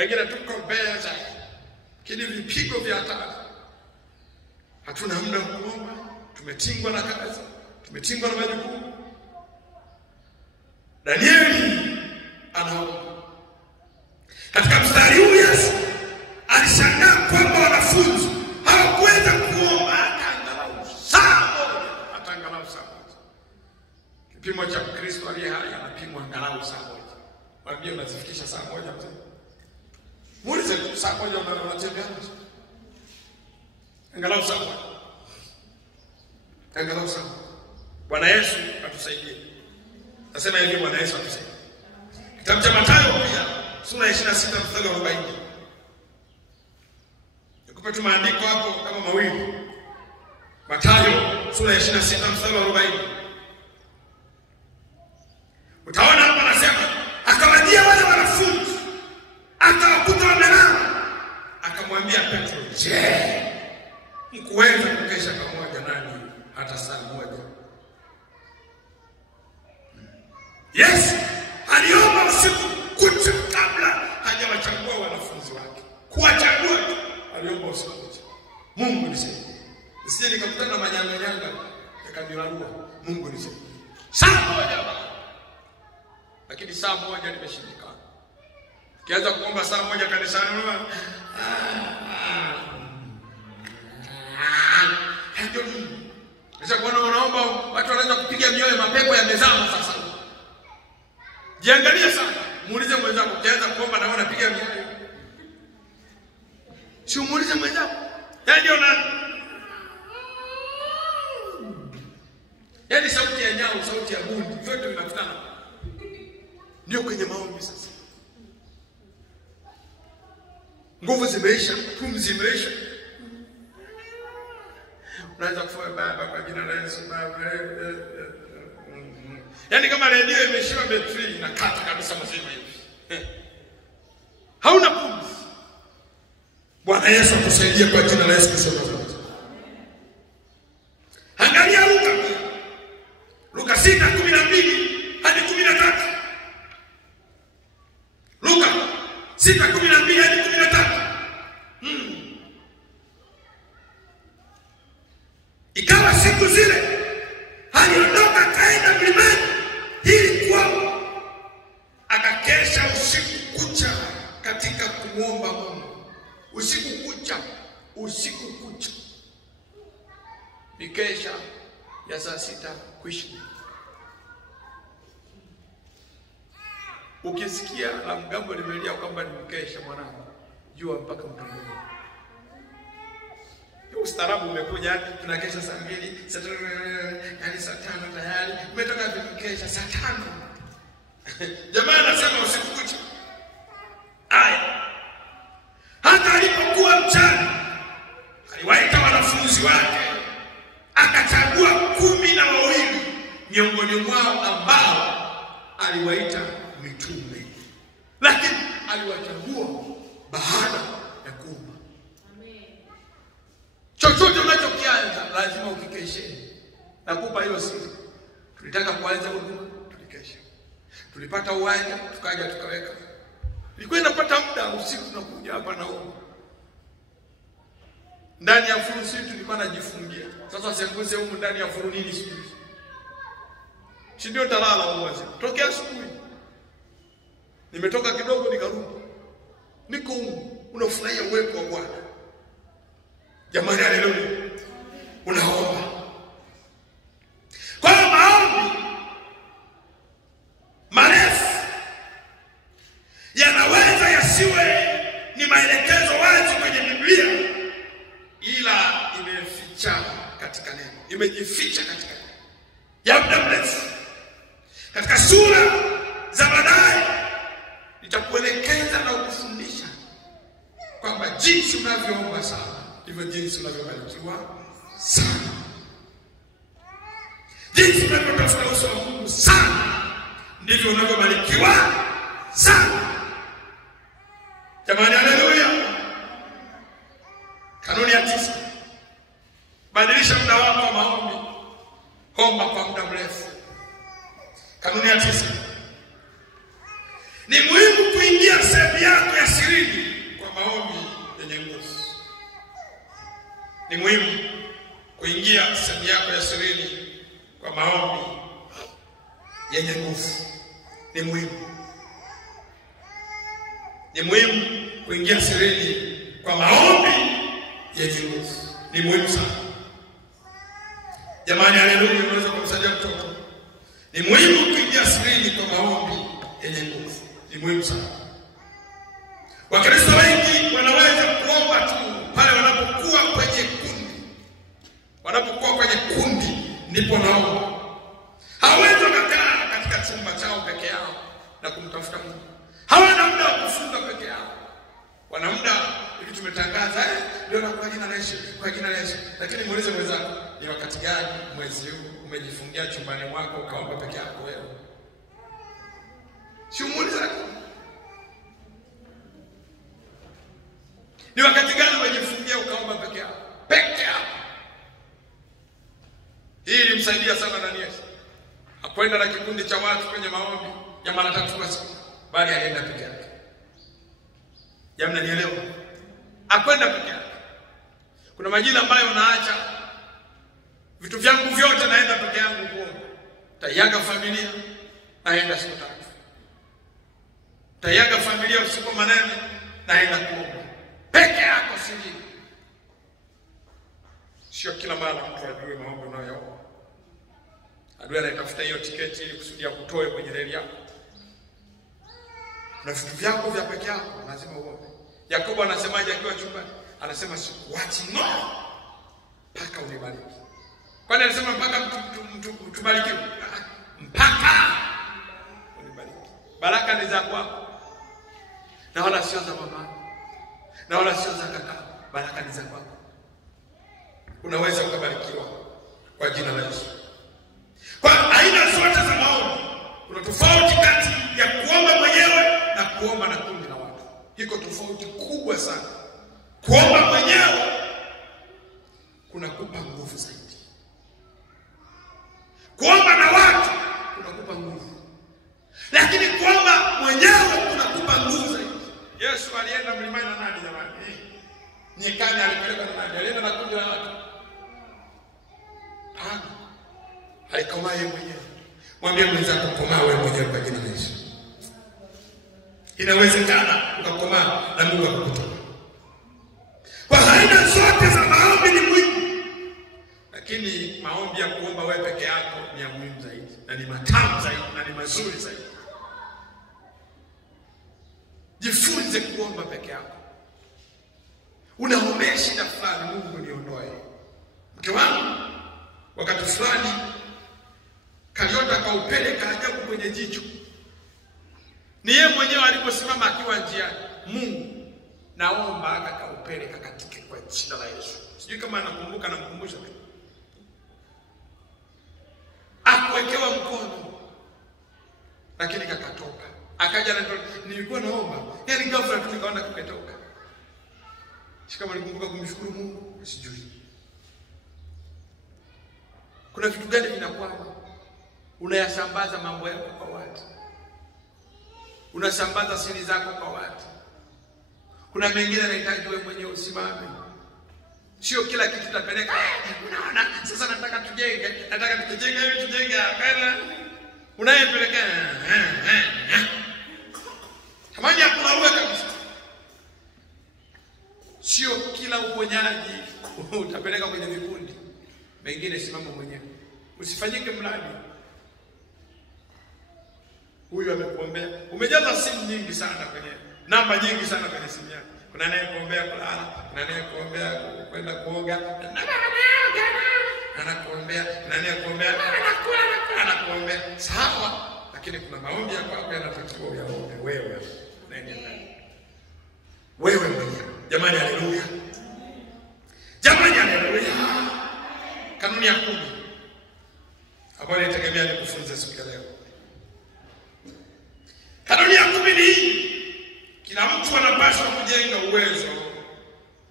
wengine tuko mbele, kile vipigo vya hatari. Hatuna muda wa kuomba, tumetingwa na kazi, tumetingwa na majukumu. Danieli anaomba. Katika mstari huu Yesu alishangaa kwamba wanafunzi hawakuweza kuomba hata angalau saa moja. Kipimo cha Kristo aliye hai anapimwa angalau saa moja. Mwambie unazifikisha saa moja mzee. Muulize saa moja unatembea nje. Angalau saa moja. Angalau saa moja. Bwana Yesu atusaidie. Nasema hivi, Bwana Yesu atusaidie. Kitabu cha Mathayo pia sura ya 26 mstari wa 40. Nikupe tu maandiko hapo kama mawili. Mathayo sura ya 26 mstari wa 40. Utaona hapo anasema akawajia wale wanafunzi, akawakuta wamelala, akamwambia Petro, "Je, mkuweza kukesha pamoja nani hata saa moja?" Yesu aliomba usiku kucha kabla hajawachagua wanafunzi wake. Kuwachagua tu aliomba usiku kucha. Mungu nisaidie. Nisije nikakutana na manyanga yakanilarua. Mungu nisaidie. Saa moja lakini saa moja nimeshindikana. Kianza kuomba saa moja kanisani ndio nini? Sasa kuona wanaomba watu wanaanza kupiga mioyo, mapepo yamezama sasa. Jiangalie sana. Muulize mwenzako, ukianza kuomba na unapiga mioyo. Si muulize mwenzako. Yaani yaani sauti ya nyao, sauti ya bundi, vyote vinakutana. Ndio kwenye maombi sasa. Nguvu zimeisha, pumzi imeisha. Unaanza kufanya Baba kwa jina la Yesu Baba. Yaani kama redio imeshiwa betri inakata kabisa mzima hivi. Hauna pumzi. Bwana Yesu atusaidie kwa jina la Yesu Kristo. Angalia Luka 6:12 hadi 13. Luka 6:12 hadi 13. Ikawa siku zile aliondoka kaenda mlimani ili kuomba, akakesha usiku kucha katika kumwomba Mungu. Usiku kucha. Mikesha ya saa 6 kwisha. Ukisikia la mgambo limelia kwamba ni mkesha mwanangu, jua mpaka mtambue. Ustaarabu umekuja, tunakesha saa 2, hadi saa 5 tayari. Umetoka vikesha saa 5. Jamaa anasema usiku kucha. Aya. Hata alipokuwa mchana, aliwaita wanafunzi wake, akachagua 12 miongoni mwao ambao aliwaita mitume. Lakini aliwachagua baada ya kuomba. Amen. Chochote unachokianza lazima ukikeshe. Nakupa hiyo siri. Tulitaka kuanza huduma, tulikesha. Tulipata uwanja, tukaja tukaweka. Nilikuwa napata muda usiku na kuja hapa naomba. Ndani ya furu sisi tulikuwa najifungia. Sasa sembuse huko ndani ya furu nini siku hizi? Si ndio talala uwazi. Tokea asubuhi. Nimetoka kidogo nikarudi. Niko unafurahia uwepo wa Bwana. Jamani, haleluya. Unaomba. Kwa maombi marefu yanaweza yasiwe ni maelekezo wazi kwenye Biblia, ila imeficha katika neno. Imejificha katika neno. Ya muda mrefu. Katika sura za baadaye nitakuelekeza na kukufundisha kwamba jinsi unavyoomba sana ndivyo jinsi unavyobarikiwa sana. Jinsi unavyotafuta uso wa Mungu sana ndivyo unavyobarikiwa sana. Jamani, haleluya. Kanuni ya 9. Badilisha muda wako wa maombi. Omba kwa muda mrefu. Kanuni ya 9. Ni muhimu kuingia kuingia sehemu yako ya sirini kwa maombi yenye nguvu. Ni muhimu kuingia sehemu yako ya sirini kwa maombi yenye nguvu. Ni muhimu. Ni muhimu kuingia sirini kwa maombi yenye nguvu. Ni muhimu sana. Jamani, haleluya, unaweza kumsaidia mtoto. Ni muhimu kuingia sirini kwa maombi yenye nguvu. Ni muhimu sana. Wakristo wengi wanaweza kuomba tu pale wanapokuwa kwenye kundi. Wanapokuwa kwenye kundi ndipo naomba. Hawezi kukaa katika chumba chao peke yao na kumtafuta Mungu. Hawana muda wa kufunga peke yao. Wana muda ili tumetangaza ndio na kwa jina la Yesu, kwa jina la Yesu. Lakini muulize mwenzako, ni wakati gani mwezi huu umejifungia chumbani mwako ukaomba peke yako wewe? Si muulize. Ni wakati gani umejifungia ukaomba peke yako? Peke yako. Hii ilimsaidia sana Danieli. Hakwenda na kikundi cha watu kwenye maombi ya mara 3 kwa siku, bali alienda peke yake. Jamani, nielewa. Akwenda peke yake. Kuna majina ambayo naacha vitu vyangu vyote naenda peke yangu kuomba. Tayaga familia, naenda siku 3. Tayaga familia usiku manene, naenda kuomba. Peke yako siri. Sio kila mara mtu ajue maombi unayoomba. Adui anatafuta hiyo tiketi ili kusudia kutoe kwenye reli yako. Na vitu vyako vya peke yako lazima uombe. Yakobo anasemaje akiwa chumbani? Anasema sikuachi mpaka unibariki. Kwani anasema mpaka tubarikiwe? Mpaka unibariki. Baraka ni za kwako. Na wala sio za mama. Na wala sio za kaka. Baraka ni za kwako. Unaweza ukabarikiwa kwa jina la Yesu. Kwa aina zote za maombi, kuna tofauti kati ya kuomba mwenyewe na kuomba na kundi la watu. Hiko tofauti kubwa sana. Kuomba mwenyewe kunakupa nguvu zaidi. Kuomba na watu kunakupa nguvu. Lakini kuomba mwenyewe kunakupa nguvu zaidi. Yesu alienda mlimani na nani jamani? Nyikani alipeleka na nani? Alienda na kundi la watu. Alikomaa yeye mwenyewe. Mwambie mwenzako komaa wewe mwenyewe kwa jina la Yesu. Inawezekana ukakomaa na Mungu akakutoa. Kwa aina zote za maombi ni muhimu. Lakini maombi ya kuomba wewe peke yako ni ya muhimu zaidi. Na ni matamu zaidi na ni mazuri zaidi. Jifunze kuomba peke yako. Unaombea shida fulani, Mungu niondoe. Mke wangu wakati fulani kaliota kaupeleka ajabu kwenye jicho. Ni yeye mwenyewe aliposimama akiwa njiani. Mungu, naomba akaupeleka katika kwa jina la Yesu. Sijui kama anakumbuka na mkumbusha. Akuwekewa mkono. Lakini kakatoka. Akaja na nilikuwa naomba. Yaani ghafla tukaona kimetoka. Kama nikumbuka kumshukuru Mungu, sijui. Kuna vitu gani vinakwama? Unayasambaza mambo yako kwa watu. Unasambaza siri zako kwa watu. Kuna mengine yanahitaji wewe mwenyewe usimame. Sio kila kitu tutapeleka. Unaona? Sasa nataka tujenge hivi tujenge hapana. Unayepeleka Tamani hakuna uwe kabisa. Sio kila uponyaji utapeleka kwenye vikundi. Mengine simama mwenyewe. Usifanyike mradi. Huyu amekuombea. Umejaza simu nyingi sana kwenye namba nyingi sana kwenye simu yako. Kuna anayekuombea kulala, kuna anayekuombea kwenda kuoga, anakuombea, kuna anayekuombea anakuombea. Sawa, lakini kuna maombi ya kwako yanatakiwa uyaombe wewe. Wewe mwenyewe. Jamani, haleluya. Jamani, haleluya. Kanuni ya 10 ambayo nitegemea nikufunze siku ya leo. Kanuni ya 10 ni hii. Kila mtu anapaswa kujenga uwezo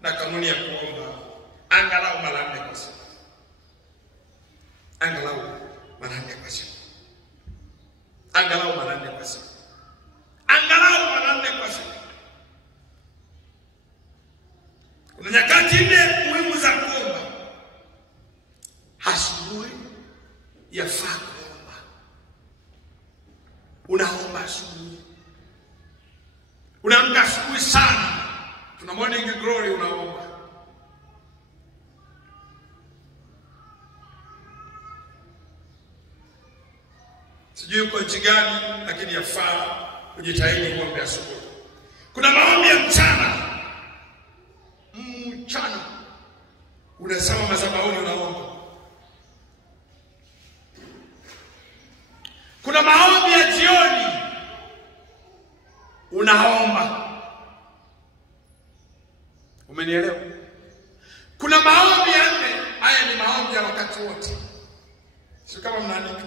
na kanuni ya kuomba angalau mara 4 kwa siku. Angalau mara 4 kwa siku. Angalau mara 4 kwa siku. Angalau mara 4 kwa siku. asubuhi yafaa kuomba. Unaomba asubuhi. Unaamka asubuhi sana. Tuna morning glory unaomba. Sijui uko nchi gani, lakini yafaa kujitahidi kuomba asubuhi. Kuna maombi ya mchana. Mchana unasema madhabahuni unaomba. Kuna maombi ya jioni unaomba. Umenielewa? Kuna maombi ya nne, haya ni maombi ya wakati wote. Sio kama mnaandika.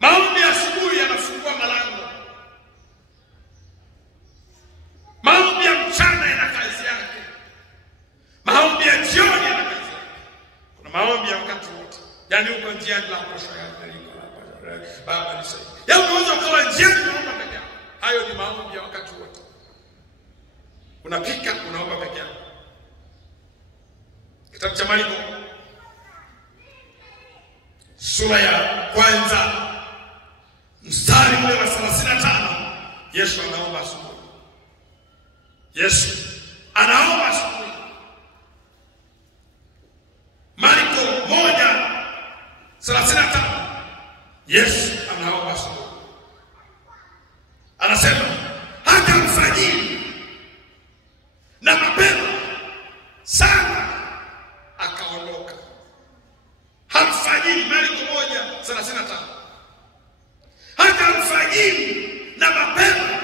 Maombi ya asubuhi yanafungua malango. Maombi ya mchana yana kazi yake. Maombi ya jioni yana kazi yake. Kuna maombi ya wakati wote. Yaani uko njiani la posho yako Baba nisaidie. Yeye unaweza kuwa njiani unaomba peke yako. Hayo ni maombi ya wakati wote. Unapika unaomba peke yako. Kitabu cha Marko sura ya kwanza mstari ule wa 35, Yesu anaomba asubuhi. Yesu anaomba asubuhi. Marko 1:35, Yesu anaomba asubuhi. Anasema hata alfajiri na mapema sana akaondoka. Alfajiri, Marko 1:35. Hata alfajiri na mapema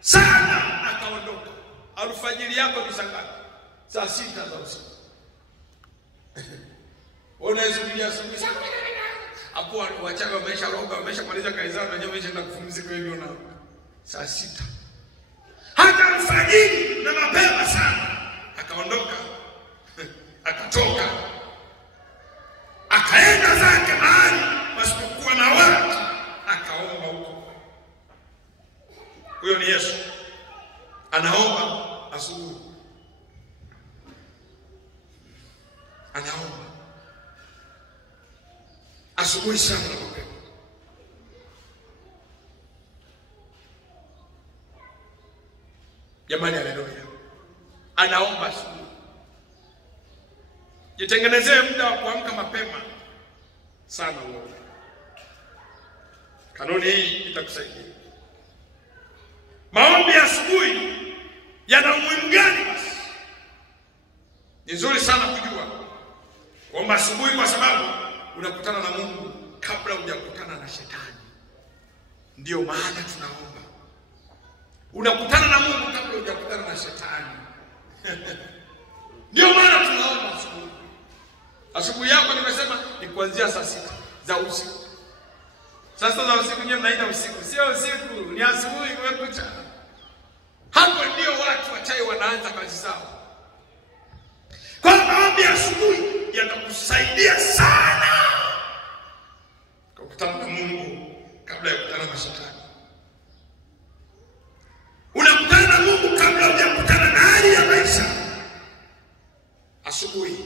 sana akaondoka. Alfajiri yako ni saa ngapi? Saa 6 za usiku. Unaisubiria asubuhi sana. Hapo wachaga wamesharoga, wameshamaliza kazi zao na nyinyi mnaenda kupumzika hivi una saa 6. Hata alfajiri na mapema sana akaondoka. Akatoka. Akaenda zake mahali pasipokuwa na watu, akaomba huko. Huyo ni Yesu. Anaomba asubuhi. Anaomba asubuhi sana na mapema. Jamani, haleluya. Anaomba asubuhi. Jitengenezee muda wa kuamka mapema sana uombe. Kanuni hii itakusaidia. Maombi ya asubuhi yana umuhimu gani basi? Ni nzuri sana kujua kuomba asubuhi, kwa sababu unakutana na Mungu kabla hujakutana na shetani. Ndio maana tunaomba. Unakutana na Mungu kabla hujakutana na shetani. Ndio maana tunaomba asubuhi. Asubuhi yako nimesema ni kuanzia saa 6 za usiku. Sasa za usiku nyewe mnaita usiku. Sio usiku, ni asubuhi kumekucha. Hapo ndio watu wachawi wanaanza kazi zao. Kwa maombi ya asubuhi yatakusaidia sana kukutana na Mungu kabla ya kukutana na shetani. Unakutana na Mungu kabla hujakutana na hali ya maisha asubuhi.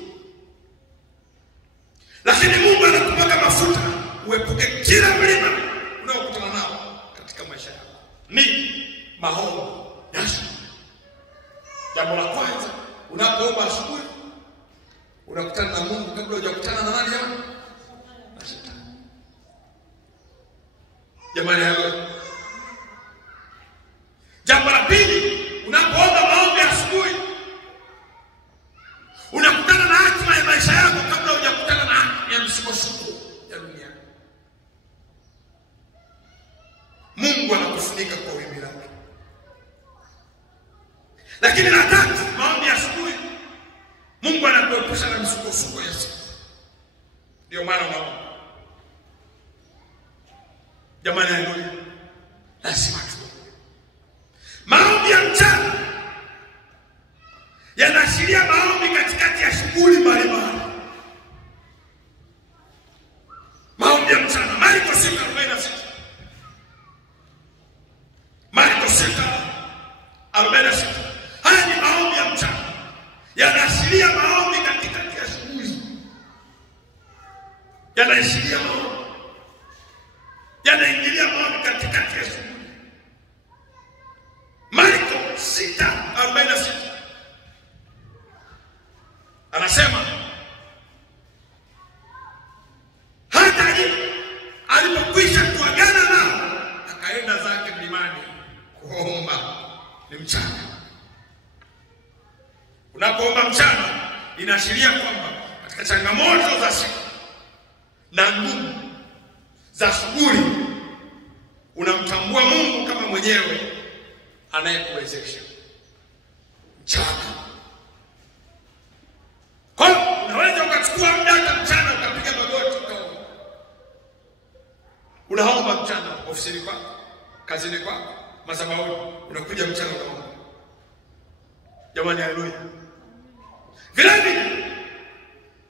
Lakini Mungu anakupaka mafuta uepuke kila mlima unaokutana nao katika maisha yako. Ni maombi ya asubuhi. Jambo la kwanza, unapoomba asubuhi unakutana na Mungu kabla hujakutana na nani jamani? Na shetani. Jamani hayo. Jambo la pili, unapoomba maombi ya asubuhi unakutana na hatima ya maisha yako kabla hujakutana na hatima ya misukosuko ya dunia. Mungu anakufunika kwa wimbi lake. Lakini la tatu, maombi ya asubuhi Mungu anakuepusha na misukosuko ya siku. Ndio maana unaomba. Jamani haleluya. Lazima tuombe. Maombi ya mchana yanaashiria maombi katikati ya shughuli mbalimbali. Maombi ya mchana, Marko 6:46. Marko 6:46. Haya ni maombi ya mchana. Yanaashiria maombi katikati ya shughuli yanaishiria maombi, yanaingilia maombi katikati ya shughuli. Marko 6:46 anasema hata alipokwisha kuagana nao akaenda zake mlimani kuomba. Ni mchana. Unapoomba mchana inaashiria kwamba katika changamoto za siku na ngumu za shughuli unamtambua Mungu kama mwenyewe anayekuwezesha. Mchana. Kwa hiyo unaweza ukachukua muda hata mchana ukapiga magoti ukaomba. Unaomba mchana ofisini kwako, kazini kwako, madhabahuni, unakuja mchana unaomba. Jamani, haleluya. Vile vile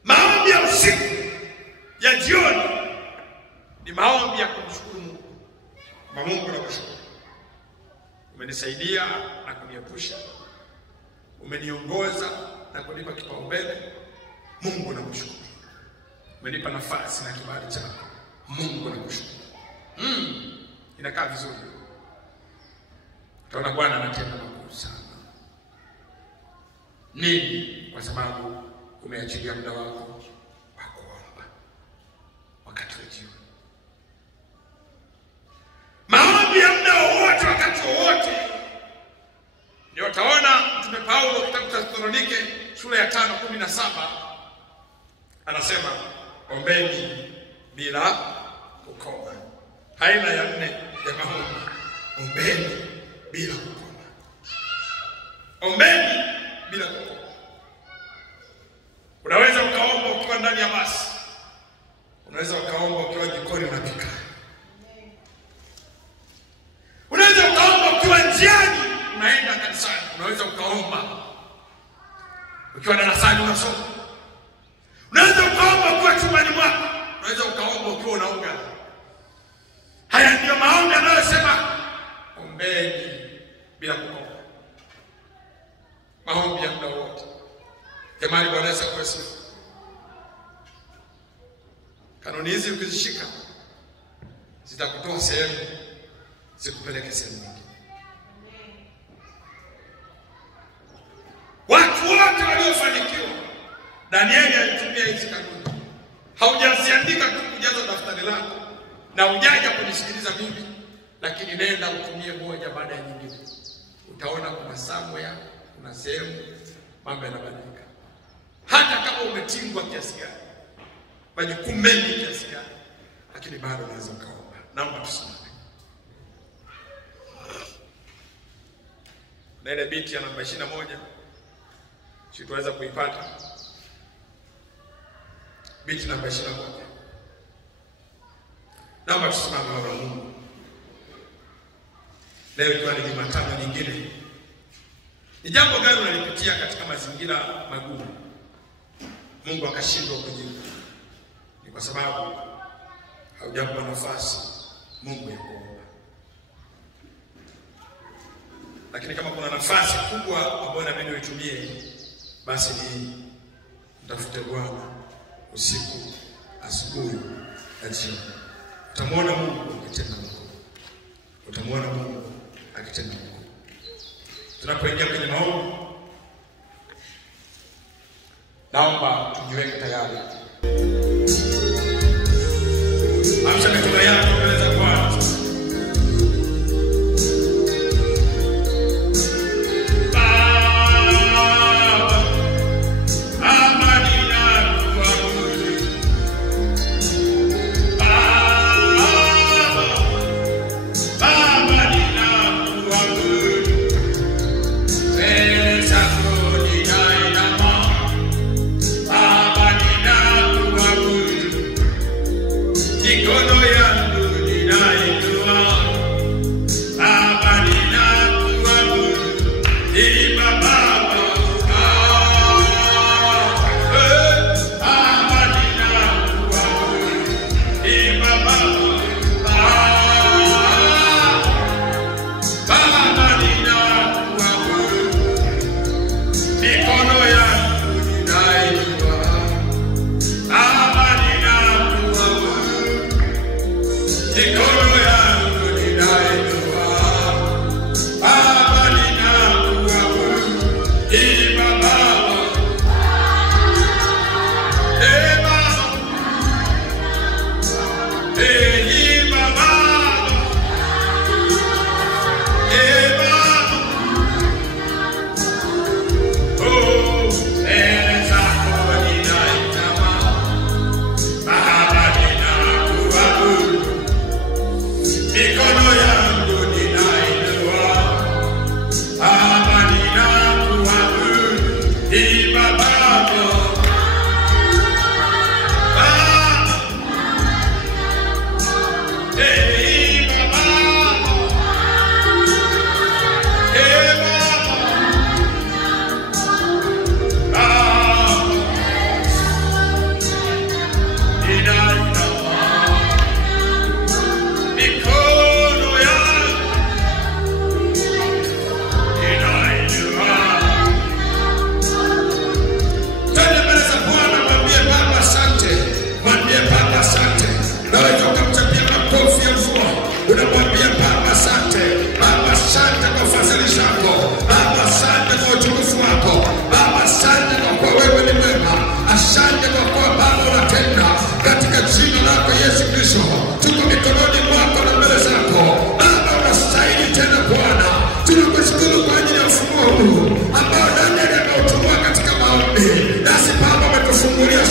maombi ya usiku ya jioni ni maombi ya kumshukuru Mungu. Mungu nakushukuru. Umenisaidia na kuniepusha. Umeniongoza na kunipa kipaumbele. Mungu nakushukuru. Umenipa nafasi na kibali chako. Mungu nakushukuru. Inakaa vizuri. Tunaona Bwana anatenda makuu sana. Nini? Kwa sababu umeachilia muda wako wa kuomba wakati wa jioni. Maombi ya muda wowote, wakati wowote. Ndio utaona Mtume Paulo kitabu cha Thessalonike sura ya 5:17 anasema ombeni bila kukoma. Aina ya 4 ya maombi. Ombeni bila kukoma. Ombeni bila kukoma. Unaweza ukaomba ukiwa ndani ya basi. Unaweza ukaomba ukiwa jikoni unapika. Unaweza ukaomba ukiwa njiani unaenda kanisani. Unaweza ukaomba ukiwa darasani unasoma. Unaweza ukaomba ukiwa chumbani mwako. Unaweza ukaomba ukiwa unaoga. Haya ndio maombi anayosema ombeni bila kukoma. Maombi ya muda wote. Jamani, Bwana Yesu asifiwe. Kanuni hizi ukizishika zitakutoa sehemu zikupeleke sehemu nyingine. Watu wote waliofanikiwa, Danieli alitumia hizi kanuni. Haujaziandika tu kujaza daftari lako na hujaja kunisikiliza mimi, lakini nenda utumie moja baada ya nyingine. Utaona kuna somewhere, kuna sehemu mambo yanabadilika. Hata kama umetingwa kiasi gani, majukumu mengi kiasi gani, lakini bado unaweza ukaomba. Naomba tusimame. Na ile biti ya namba 21 si tuweza kuipata. Biti namba 21. Naomba tusimame kwa Mungu. Leo ikiwa ni Jumatano nyingine. Ni jambo gani unalipitia katika mazingira magumu? Mungu akashindwa kujibu. Ni kwa sababu haujapa nafasi Mungu ya kuomba. Lakini kama kuna nafasi kubwa ambayo inabidi uitumie, basi ni mtafute Bwana usiku, asubuhi na jioni. Utamwona Mungu akitenda makuu. Utamwona Mungu akitenda makuu. Tunapoingia kwenye maombi, naomba tujiweke tayari. Amsha mikono yako mbele za Bwana. Baba ninakuabudu.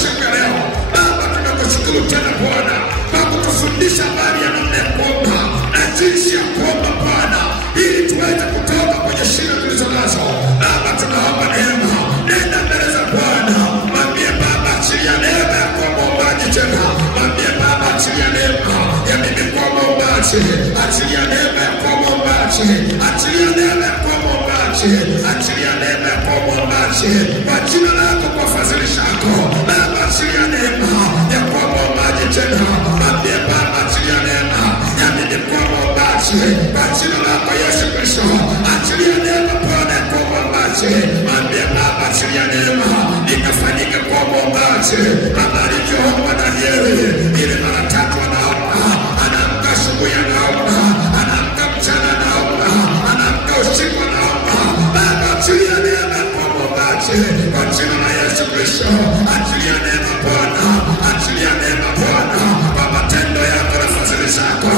siku ya leo. Baba, tunakushukuru tena Bwana kwa kutufundisha habari ya namna ya kuomba na jinsi ya kuomba Bwana, ili tuweze kutoka kwenye shida tulizo nazo. Baba, tunaomba neema, nenda mbele za Bwana, mwambie Baba achilia neema ya kuwa mwombaji tena. Mwambie Baba achilia neema ya mimi kuwa mwombaji, achilia neema ya kuwa mwombaji, achilia neema ya kuwa mwombaji, achilia neema ya kuwa mwombaji kwa jina lako, kwa fadhili zako Baba, achilia neema ya kuwa mwombaji tena. Mwambie Baba achilia neema ya mimi kuwa mwombaji kwa jina lako Yesu Kristo, achilia neema Bwana ya kuwa mwombaji. Mwambie Baba achilia neema nikafanyike kuwa mwombaji kama alivyoomba Danieli, ile mara 3 anaomba, anaamka asubuhi anaomba, anaamka mchana anaomba, anaamka usiku anaomba. Baba achilia neema kwa mwombaji kwa jina la Yesu Kristo, achilia neema Bwana, achilia neema Bwana kwa matendo yako na fadhili zako,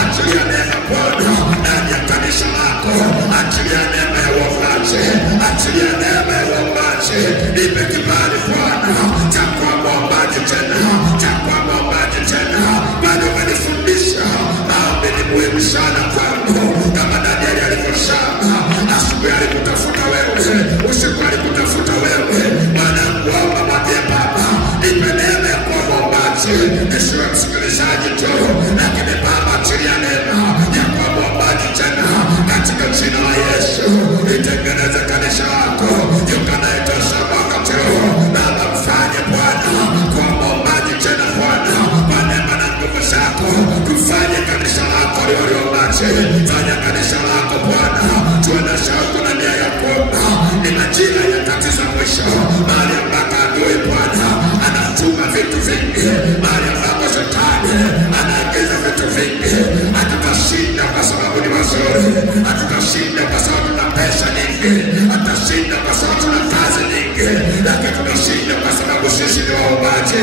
achilia neema Bwana ndani ya kanisa lako, achilia neema ya uombaji, achilia neema ya uombaji. Nipe kibali Bwana cha kuwa mwombaji tena, cha kuwa mwombaji tena. Bado umenifundisha maombi ni muhimu sana kwangu, kama Danieli alivyosema, asubuhi alikutafuta wewe, usiku alikutafuta wewe. Bwana kuomba, mwambie Baba nipe neema ya kuwa mwombaji, nisiwe msikilizaji tu, lakini Baba achilia neema ya kuwa mwombaji tena katika jina la Yesu. Itengeneze kanisa lako yukanaitosha wakati huu. Baba mfanye Bwana kuwa mwombaji tena Bwana, kwa neema na nguvu zako. Tufanye kanisa lako liwe liombaji, fanya kanisa lako Bwana tuwe na shauku na nia ya kuomba. Ni majira ya nyakati za mwisho, mahali ambako adui Bwana anatuma vitu vingi, mahali ambako shetani anaagiza vitu vingi. Hatutashinda kwa sababu ni wazuri, hatutashinda kwa sababu tuna pesa nyingi, hatutashinda kwa sababu tuna kazi nyingi, lakini tunashinda kwa sababu sisi ni waombaji.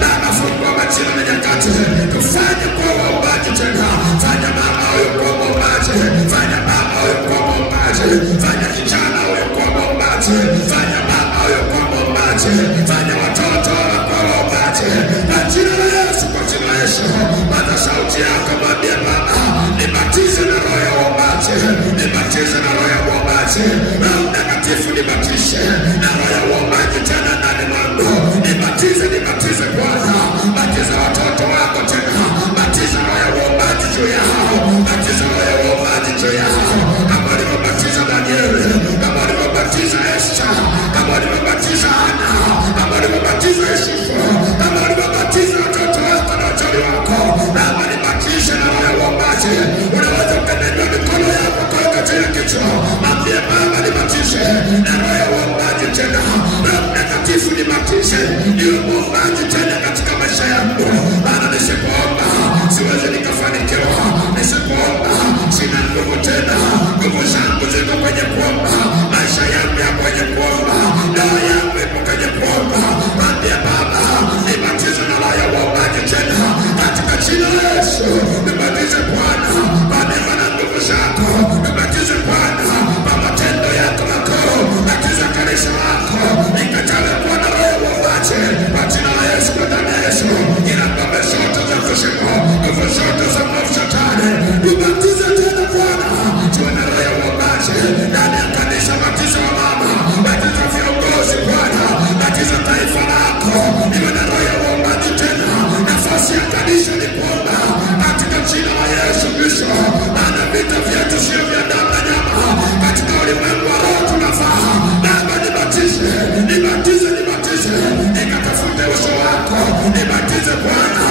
Baba, fungua majira na nyakati, tufanye kuwa waombaji tena. Fanya mama huyo kuwa mwombaji, fanya baba huyo kuwa mwombaji, fanya kijana huyo kuwa mwombaji, fanya mama huyo kuwa mwombaji, fanya watoto kuwa waombaji kwa jina la Yesu, kwa jina la Yesu. Pata sauti yako, mwambie Baba nibatize na roho ya uombaji, nibatize na roho ya uombaji. Roho Mtakatifu nibatize na roho ya uombaji tena ndani mwangu. Nibatize, nibatize Bwana, batiza watoto wako tena, batiza roho ya uombaji juu yao, batiza roho ya uombaji juu yao, kama ulivyobatiza Danieli, kama ulivyobatiza Esther, kama ulivyobatiza Hana, kama ulivyobatiza Yusufu, kama ulivyobatiza watoto wako na wachori wako. Baba nibatize na roho ya uombaji. Unaweza ukanyanyua mikono yako kuweka juu ya kichwa, mwambie Baba nibatize na roho ya uombaji tena. Roho Mtakatifu nibatize niwe mwombaji tena katika maisha yangu, maana nisipoomba siwezi nikafanikiwa, nisipoomba sina nguvu tena. Nguvu zangu ziko kwenye kuomba, maisha yangu yako kwenye kuomba, dawa yangu ipo kwenye kuomba. Mwambie Baba nibatize na roho ya uombaji tena katika jina la Yesu. Nibatize Bwana kwa neema na nguvu zako, nibatize Bwana kwa matendo yako makuu, batiza kanisa lako nikatale kuwa na roho ya uombaji kwa jina la Yesu, kwa damu ya Yesu. Ila ngome zote za kuzimu, nguvu zote za mwovu shetani, nibatize tena Bwana tuwe na roho ya uombaji ndani ya kanisa. Batiza wa mama, batiza viongozi Bwana, batiza taifa lako niwe na roho ya uombaji tena. Nafasi ya kanisa ni kuomba katika jina la Yesu Kristo, maana vita vyetu sio vya damu na nyama, katika ulimwengu wa roho tunafaa. Baba nibatize, nibatize, nibatize, nikatafute uso wako. Nibatize Bwana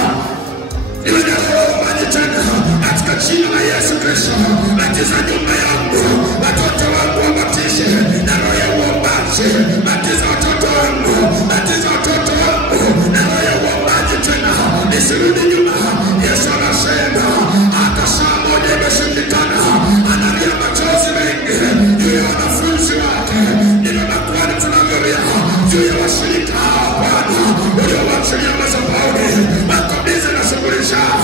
niwe na roho ya uombaji tena katika jina la Yesu Kristo. Batiza nyumba yangu, watoto wangu wabatize na roho ya uombaji. Batiza watoto wangu, batiza watoto wangu na roho ya uombaji tena, nisirudi nyuma. Yesu anasema hata saa moja imeshindikana, analia machozi mengi juu ya wanafunzi wake. Ndivyo makuhani tunavyolia juu ya washirika hao Bwana uliowachilia madhabahuni, wakabidhi na shughuli zao,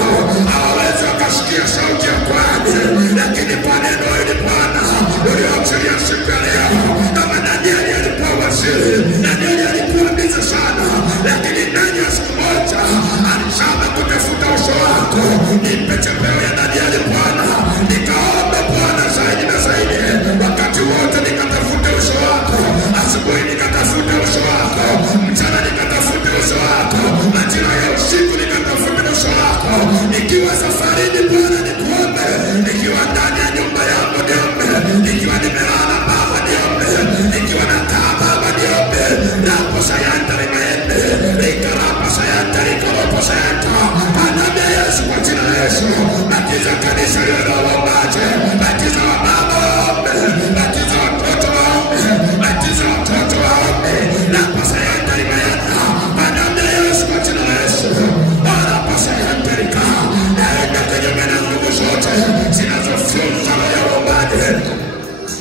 hawawezi wakasikia sauti ya kwani, lakini kwa neno hili Bwana uliowachilia siku ya leo, kama Danieli alikuwa waziri, Danieli alikuwa bize sana, wako. Nipe chapeo ya Danieli Bwana, nikaombe Bwana zaidi na zaidi. Wakati wote nikatafute uso wako, asubuhi nikatafute uso wako, mchana nikatafute uso wako, majira ya usiku nikatafute uso wako. Nikiwa safarini Bwana nikuombe, nikiwa ndani ya nyumba yangu niombe, nikiwa nimelala Baba niombe, nikiwa nakaa Baba niombe. Rapo sayanta limaende, rikarapa sayanta, rikoropo sayanta. Anamia Yesu kwa jina la Yesu. Batiza kanisa lilo waombaje, batiza wa baba waombe, batiza watoto waombe, batiza watoto waombe. Rapo sayanta limaenda, anamia Yesu kwa jina la Yesu. Rapo sayanta rika, naenda kinyume na nguvu zote zinazofyonza roho ya uombaji.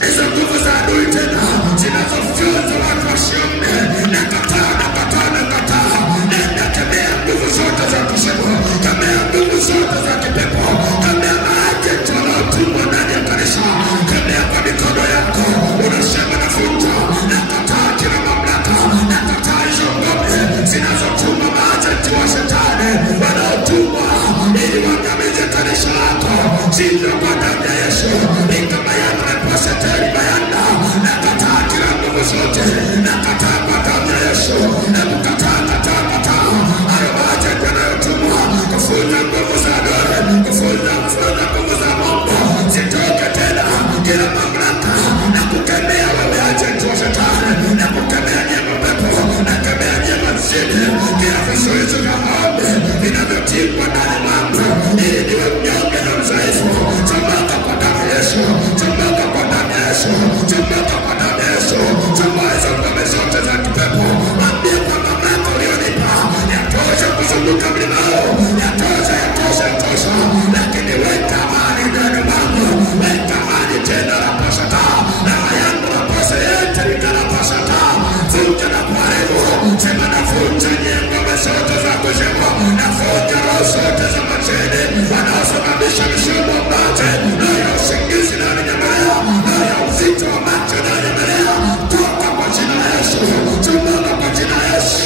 Hizo nguvu za adui tena zinazofyonza watu wasiombe. Nakataa. Nenda kemea nguvu zote za kusema, kemea nguvu zote za kipepo, kemea maagenti wanaotumwa ndani ya kanisa, kemea kwa mikono yako. Unasema nafuta, nakataa kila mamlaka, nakataa hizo ngome zinazotuma maagenti wa shetani wanaotumwa ili wangamize kanisa lako. Sivyo kwa damu ya Yesu, nikamayana reposeteri bayanda. Nakataa kila nguvu zote, nakataa kwa damu ya Yesu. Nakataa hayo maagenti yanayotumwa kufunza nguvu za adui, kufunza nguvu za Mungu zitoke tena. Kila mamlaka na kukemea wale agenti wa shetani, na kukemea nyema pepo, na kemea nyema zidi, kila vizuizi vya maombi vinavyotingwa ndani mwangu ili niwe mnyonge na mzaifu. Tumaka kwa damu ya Yesu, tumaka kwa damu ya Yesu, tumaka kwa damu ya Yesu. Tumaka hizo ngome zote za kipepo. Ambia kwa mamlaka ulionipa, yatosha kuzunguka mlima huu, yatosha. Lakini weka amani ndani mwangu, weka amani tena. Rapasata, na mayangu rapasa yete nikarapasata. Vunja na kuharibu, sema navunja ngome zote za kuzimu, navunja roho zote za majini wanaosababisha mishipa mbate, roho ya usingizi na ninyemelea, roho ya uzito wa macho na ninyemelea. Toka kwa jina la Yesu, tumaka kwa jina la Yesu.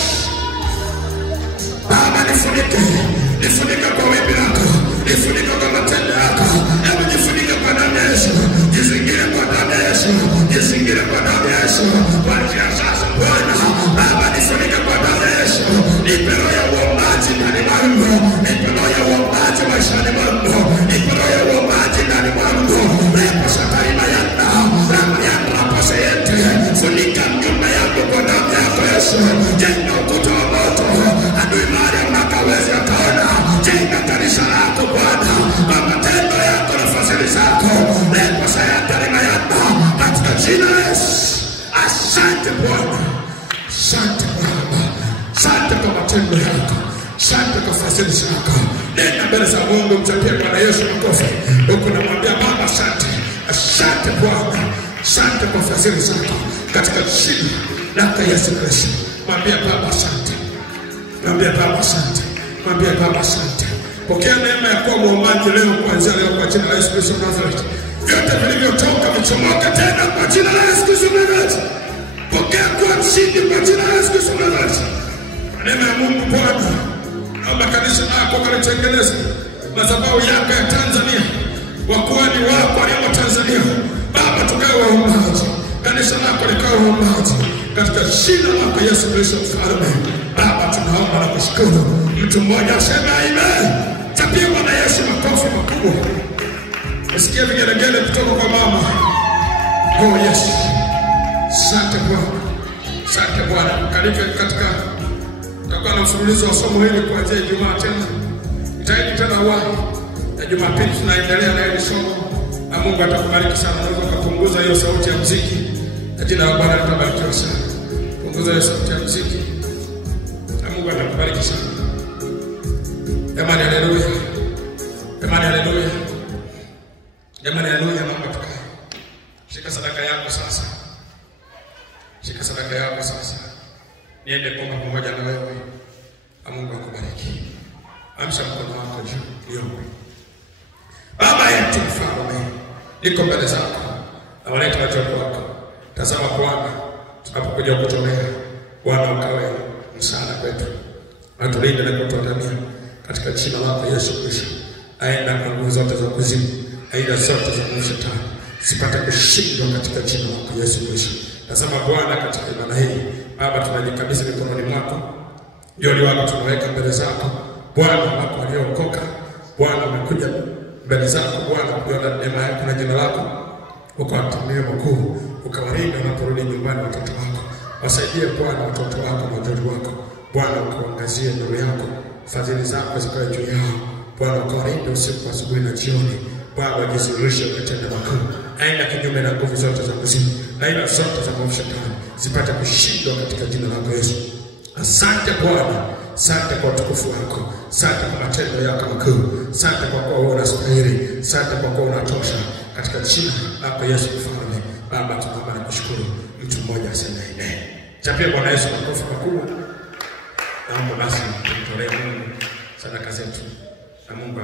Baba nifunike kwa wimbi lako, nifunike kwa matendo yako. Hebu jifunike kwa damu ya Yesu, jizingire kwa damu ya Yesu, jizingire kwa damu ya Yesu. Kuanzia sasa Bwana, Baba nifunike kwa damu ya Yesu. Nipe roho ya uombaji ndani mwangu, nipe roho ya uombaji maishani mwangu, nipe roho ya uombaji ndani mwangu. Repo satari mayanda, damu yangu rapose yete. Funika nyumba yangu kwa damu yako Yesu. Jenga ukuta wa moto, adui mali anakaweza kaona. Jenga kanisa lako Bwana, kwa matendo yako na fadhili zako. Repo sayatari mayanda, katika jina la Yesu. Asante Bwana, asante Baba, asante kwa matendo yako, asante kwa fadhili zako. Nenda mbele za Mungu, mchapie Bwana Yesu makofi. Huko namwambia Baba asante, asante Bwana, asante kwa fadhili zako, katika jina la Yesu Kristo. Mwambie Baba asante, mwambie Baba asante, mwambie Baba asante. Pokea neema ya kuwa muombaji leo, kuanzia leo kwa jina la Yesu Kristo Nazareti. Vyote vilivyotoka vichomoke tena kwa jina la Yesu Kristo Nazareti. Pokea kuwa mshindi kwa jina la Yesu Kristo Nazareti. Neema ya Mungu Bwana, naomba kanisa lako kalitengeneze madhabahu yako ya Tanzania, wakuhani wako walio Tanzania. Baba, tukawe waombaji, kanisa lako likawe waombaji, katika jina lako Yesu Kristo Mfalme. Baba, tunaomba na kushukuru. Mtu mmoja asema amen. Tapia Bwana Yesu makofi makubwa. Usikie vigelegele kutoka kwa mama. Oh yes. Asante Bwana, asante Bwana. Karibu katika tutakuwa na mfululizo wa somo hili kuanzia Ijumaa tena. Itaidi tena wapi? Na Jumapili tunaendelea na hili somo. Na Mungu atakubariki sana. Unaweza kupunguza hiyo sauti ya muziki. Na jina la Bwana litabarikiwa sana. Punguza hiyo sauti ya muziki. Na Mungu atakubariki sana. Jamani haleluya. Jamani haleluya. Jamani haleluya, naomba tukae. Shika sadaka yako sasa. Shika sadaka yako sasa. Niende kuomba pamoja na wewe. Na Mungu akubariki. Amsha mkono wako juu. Niombe. Baba yetu Mfalme, niko mbele zako na waleta watoto wako. Tazama Bwana, tunapokuja kutolea, Bwana ukawe msaada kwetu. Na tulinde na kutuandamia katika jina lako Yesu Kristo. Aina kwa nguvu zote za kuzimu, aina zote za nguvu shetani zipate kushindwa katika jina lako Yesu Kristo. Nasema Bwana, katika ibada hii Baba, tunajikabidhi mikononi mwako. Jioni wako tunaweka mbele zako Bwana, wako waliookoka Bwana, wamekuja mbele zako Bwana kuona neema yako na jina lako, ukawatumie makuu, ukawalinda wanaporudi nyumbani watoto wako. Wasaidie Bwana watoto wako na watoto wako Bwana, ukaangazie nuru yako, fadhili zako zikae juu yao Bwana, ukawalinda usiku, asubuhi na jioni Bwana, wajizurishe ukatende makuu. Aina kinyume na nguvu zote za kuzimu, aina zote za nguvu shetani zipate kushindwa katika jina lako Yesu. Asante Bwana, asante kwa utukufu wako, asante kwa matendo yako makuu, asante kwa kuwa wewe unastahili, asante kwa kuwa unatosha, katika jina lako Yesu Mfalme. Baba, tunaomba na kushukuru. Mtu mmoja aseme amen. Chapia Bwana Yesu makofi makubwa. Naomba basi tumtolee Mungu sadaka zetu na Mungu